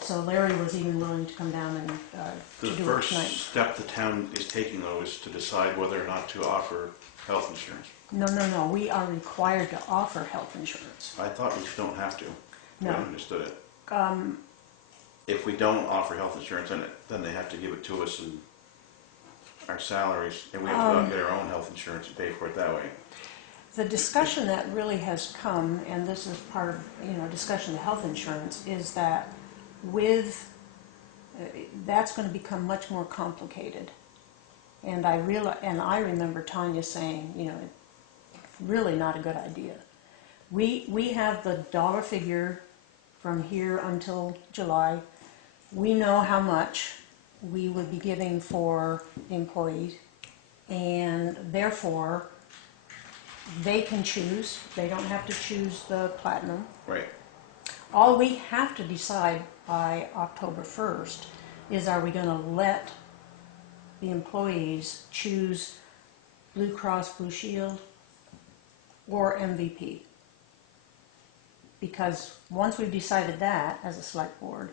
So Larry was even willing to come down and The to do it first tonight. step the town is taking though is to decide whether or not to offer health insurance. No, we are required to offer health insurance. I thought we don't have to. No. I understood it. If we don't offer health insurance, then they have to give it to us in our salaries, and we have to go out and get our own health insurance and pay for it that way. The discussion that really has come, and this is part of, discussion of health insurance, is that that's going to become much more complicated. And I remember Tanya saying, it's really not a good idea. We have the dollar figure from here until July. We know how much we would be giving for employees, and therefore they can choose. They don't have to choose the platinum. Right. All we have to decide by October 1st is, are we going to let the employees choose Blue Cross Blue Shield or MVP? Because once we've decided that as a select board,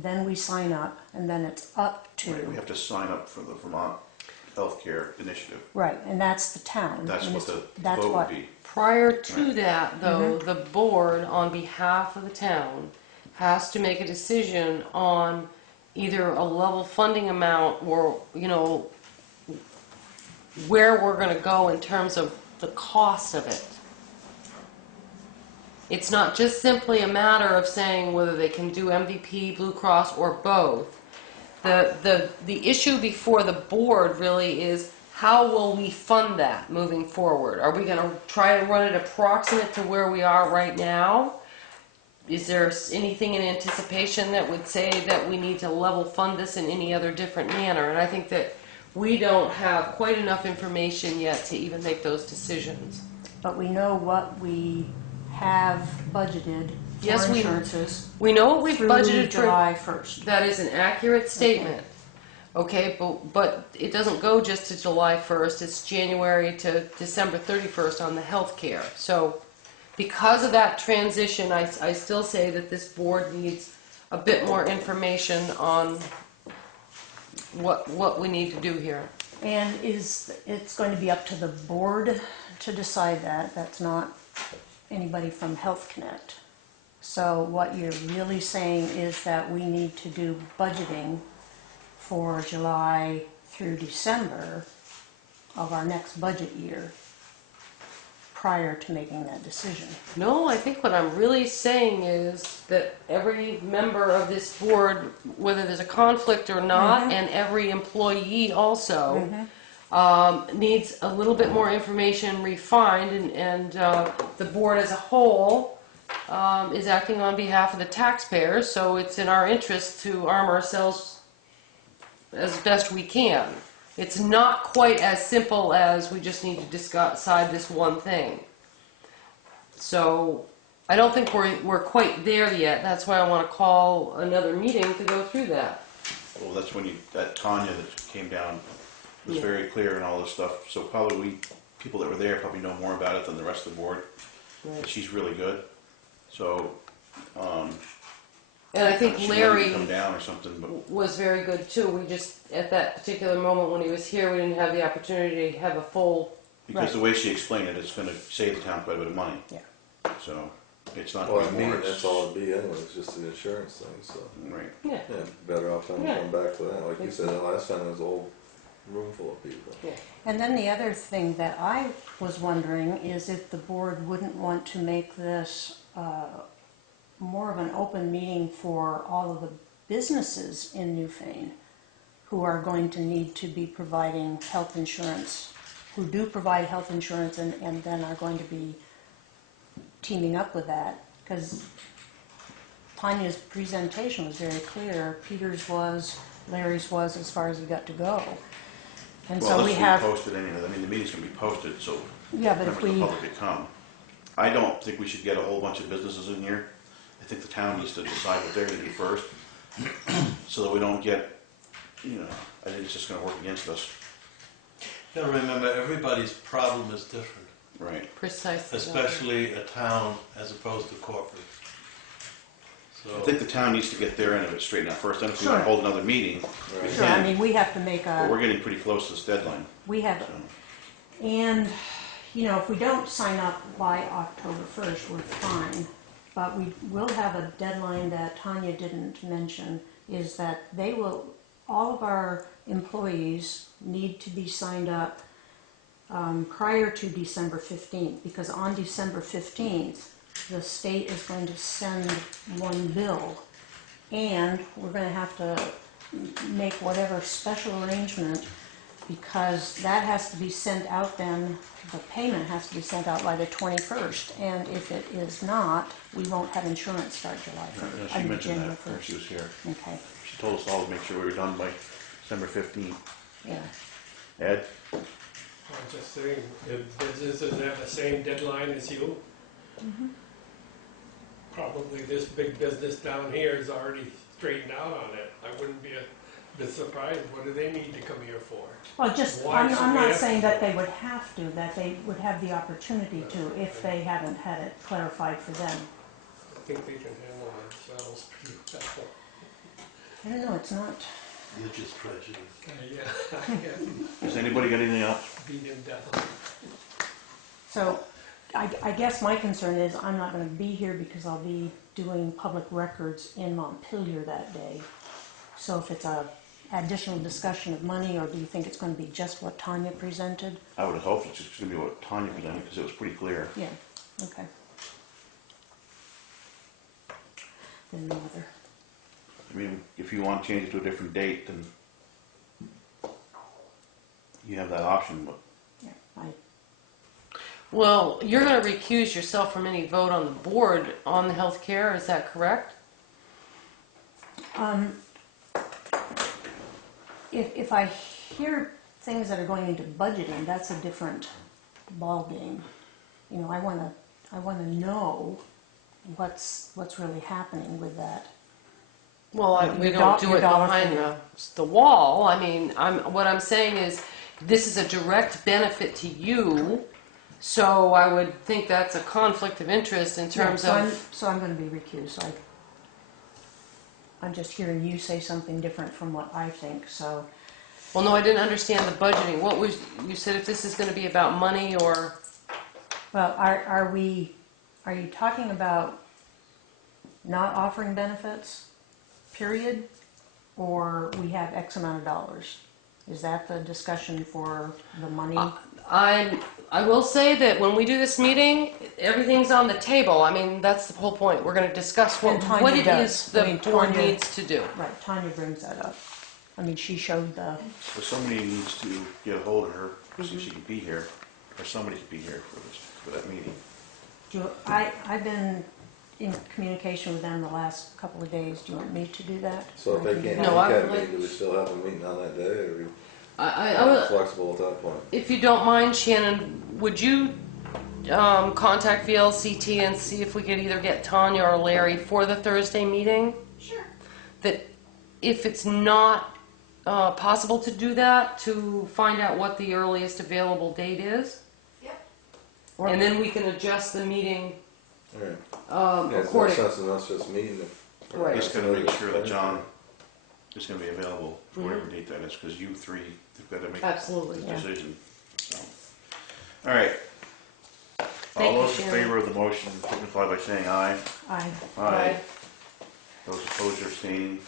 then we sign up, and then it's up to... Right. We have to sign up for the Vermont Healthcare Initiative. Right, and that's the town. That's And what the that's vote what- would be. Prior to Right. that, though, the board, on behalf of the town, has to make a decision on either a level funding amount or, where we're going to go in terms of the cost of it. It's not just simply a matter of saying whether they can do MVP, Blue Cross, or both. The issue before the board really is, how will we fund that moving forward? Are we going to try to run it approximate to where we are right now? Is there anything in anticipation that would say that we need to level fund this in any other different manner? And I think that we don't have quite enough information yet to even make those decisions. But we know what we have budgeted for Yes, insurances We know what we've through budgeted for. July 1st. That is an accurate statement. Okay, but it doesn't go just to July 1st. It's January to December 31st on the health care. So because of that transition, I still say that this board needs a bit more information on what we need to do here. And it's going to be up to the board to decide that. That's not anybody from Health Connect. So what you're really saying is that we need to do budgeting for July through December of our next budget year prior to making that decision. No, I think what I'm really saying is that every member of this board, whether there's a conflict or not, and every employee also, needs a little bit more information refined, and the board as a whole is acting on behalf of the taxpayers, so it's in our interest to arm ourselves as best we can. It's not quite as simple as we just need to decide this one thing. So I don't think we're quite there yet. That's why I want to call another meeting to go through that. Well, that's when that Tanya that came down was Yeah. very clear and all this stuff. So probably people that were there probably know more about it than the rest of the board. Right. But she's really good. So And I think she wanted Larry to come down or something, but was very good too. We just, at that particular moment when he was here, we didn't have the opportunity to have a full... because Right. the way she explained it, it's going to save the town quite a bit of money. Yeah. So it's not Well, going I to mean, be more. that's all it'd be anyway, it's just the insurance thing, so. Right. Yeah. Yeah, better off having Yeah. come back for that. Like you said, the last time it was a whole room full of people. And then the other thing that I was wondering is if the board wouldn't want to make this more of an open meeting for all of the businesses in Newfane who are going to need to be providing health insurance, who do provide health insurance and then are going to be teaming up with that. Because Tanya's presentation was very clear. Peter's was, Larry's was, as far as we got to go. And Well, so this we will have... be posted anyway. I mean, the meeting's going to be posted, so Yeah, but if members of we... the public could come. I don't think we should get a whole bunch of businesses in here I think the town needs to decide what they're gonna do first, so that we don't get, you know, I think it's just gonna work against us. You gotta remember, everybody's problem is different, Right. Precisely. especially a town as opposed to corporate. I So, think the town needs to get their end of it straightened out first, then if we wanna Sure. hold another meeting, we Sure, I can. mean, we have to make But we're a, getting pretty close to this deadline, we have, so. and, you know, if we don't sign up by October 1st, we're fine. But we will have a deadline that Tanya didn't mention, is that they will, all of our employees need to be signed up prior to December 15th, because on December 15th, the state is going to send one bill, and we're going to have to make whatever special arrangement, because that has to be sent out then, the payment has to be sent out by the 21st, and if it is not, we won't have insurance start July 1st. She I mean, mentioned January that when she 1st. was here. Okay, She told us all to make sure we were done by December 15th. yeah. Ed? I'm just saying, if businesses have the same deadline as you, probably this big business down here is already straightened out on it. I wouldn't be a bit surprised. What do they need to come here for? Well, just, Why I'm should I'm we not have saying to? that they would have to, that they would have the opportunity to, if they haven't had it clarified for them. I think they can handle themselves pretty well. I don't know, it's not, you're just prejudiced. Yeah, I have Has anybody got anything else? beat him down. so, I guess my concern is I'm not gonna be here because I'll be doing public records in Montpelier that day. So if it's a additional discussion of money, or do you think it's gonna be just what Tanya presented? I would have hoped it's just gonna be what Tanya presented, because it was pretty clear. Yeah, okay. Then no other. I mean, if you want to change it to a different date, then you have that option, but Yeah, Well, you're going to recuse yourself from any vote on the board on the health care, is that correct? If I hear things that are going into budgeting, that's a different ballgame. You know, I wanna know what's really happening with that. Well, we Your don't do your it dollar behind figure. the wall. I mean, what I'm saying is, this is a direct benefit to you, so I would think that's a conflict of interest in terms Yeah, of... so I'm gonna be recused, I'm just hearing you say something different from what I think, so. Well, no, I didn't understand the budgeting. What was, you said if this is going to be about money or... Well, are you talking about not offering benefits, period? Or we have X amount of dollars? Is that the discussion for the money? I will say that when we do this meeting, everything's on the table. I mean, that's the whole point. We're going to discuss And Tanya what it does. is the I mean, board Tanya- needs to do. Right, Tanya brings that up. I mean, she showed the, so somebody needs to get a hold of her, see if she can be here, or somebody could be here for that meeting. I've been in communication with them the last couple of days. Do you want me to do that? So if they can't make No, I would that like- meeting, do we still have a meeting on that day, or are we I would, flexible at that point? if you don't mind, Shannon, would you contact VLCT and see if we could either get Tanya or Larry for the Thursday meeting? Sure. That if it's not possible to do that, to find out what the earliest available date is? Yep. And then we can adjust the meeting Alright. Yeah, it's no according. sense in us just meeting if. Right. Just gonna make sure that John is gonna be available for whatever date that is, because you three have got to make Absolutely, the yeah. decision. So. All right. Thank All you, those in Shannon. favor of the motion signify by saying aye. I, Those opposed or abstaining?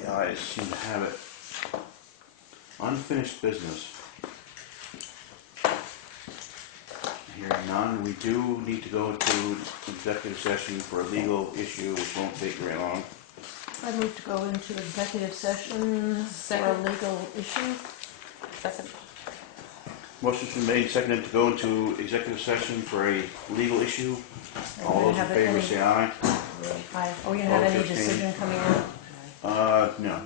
The ayes seem to have it. Unfinished business. Hearing none, we do need to go into executive session for a legal issue, which won't take very long. I move to go into executive session for a Second. legal issue. Second. Motion's been made, seconded to go into executive session for a legal issue. All those in Have favor any- say aye. Are we gonna have any Opposed, abstained. decision coming out? No.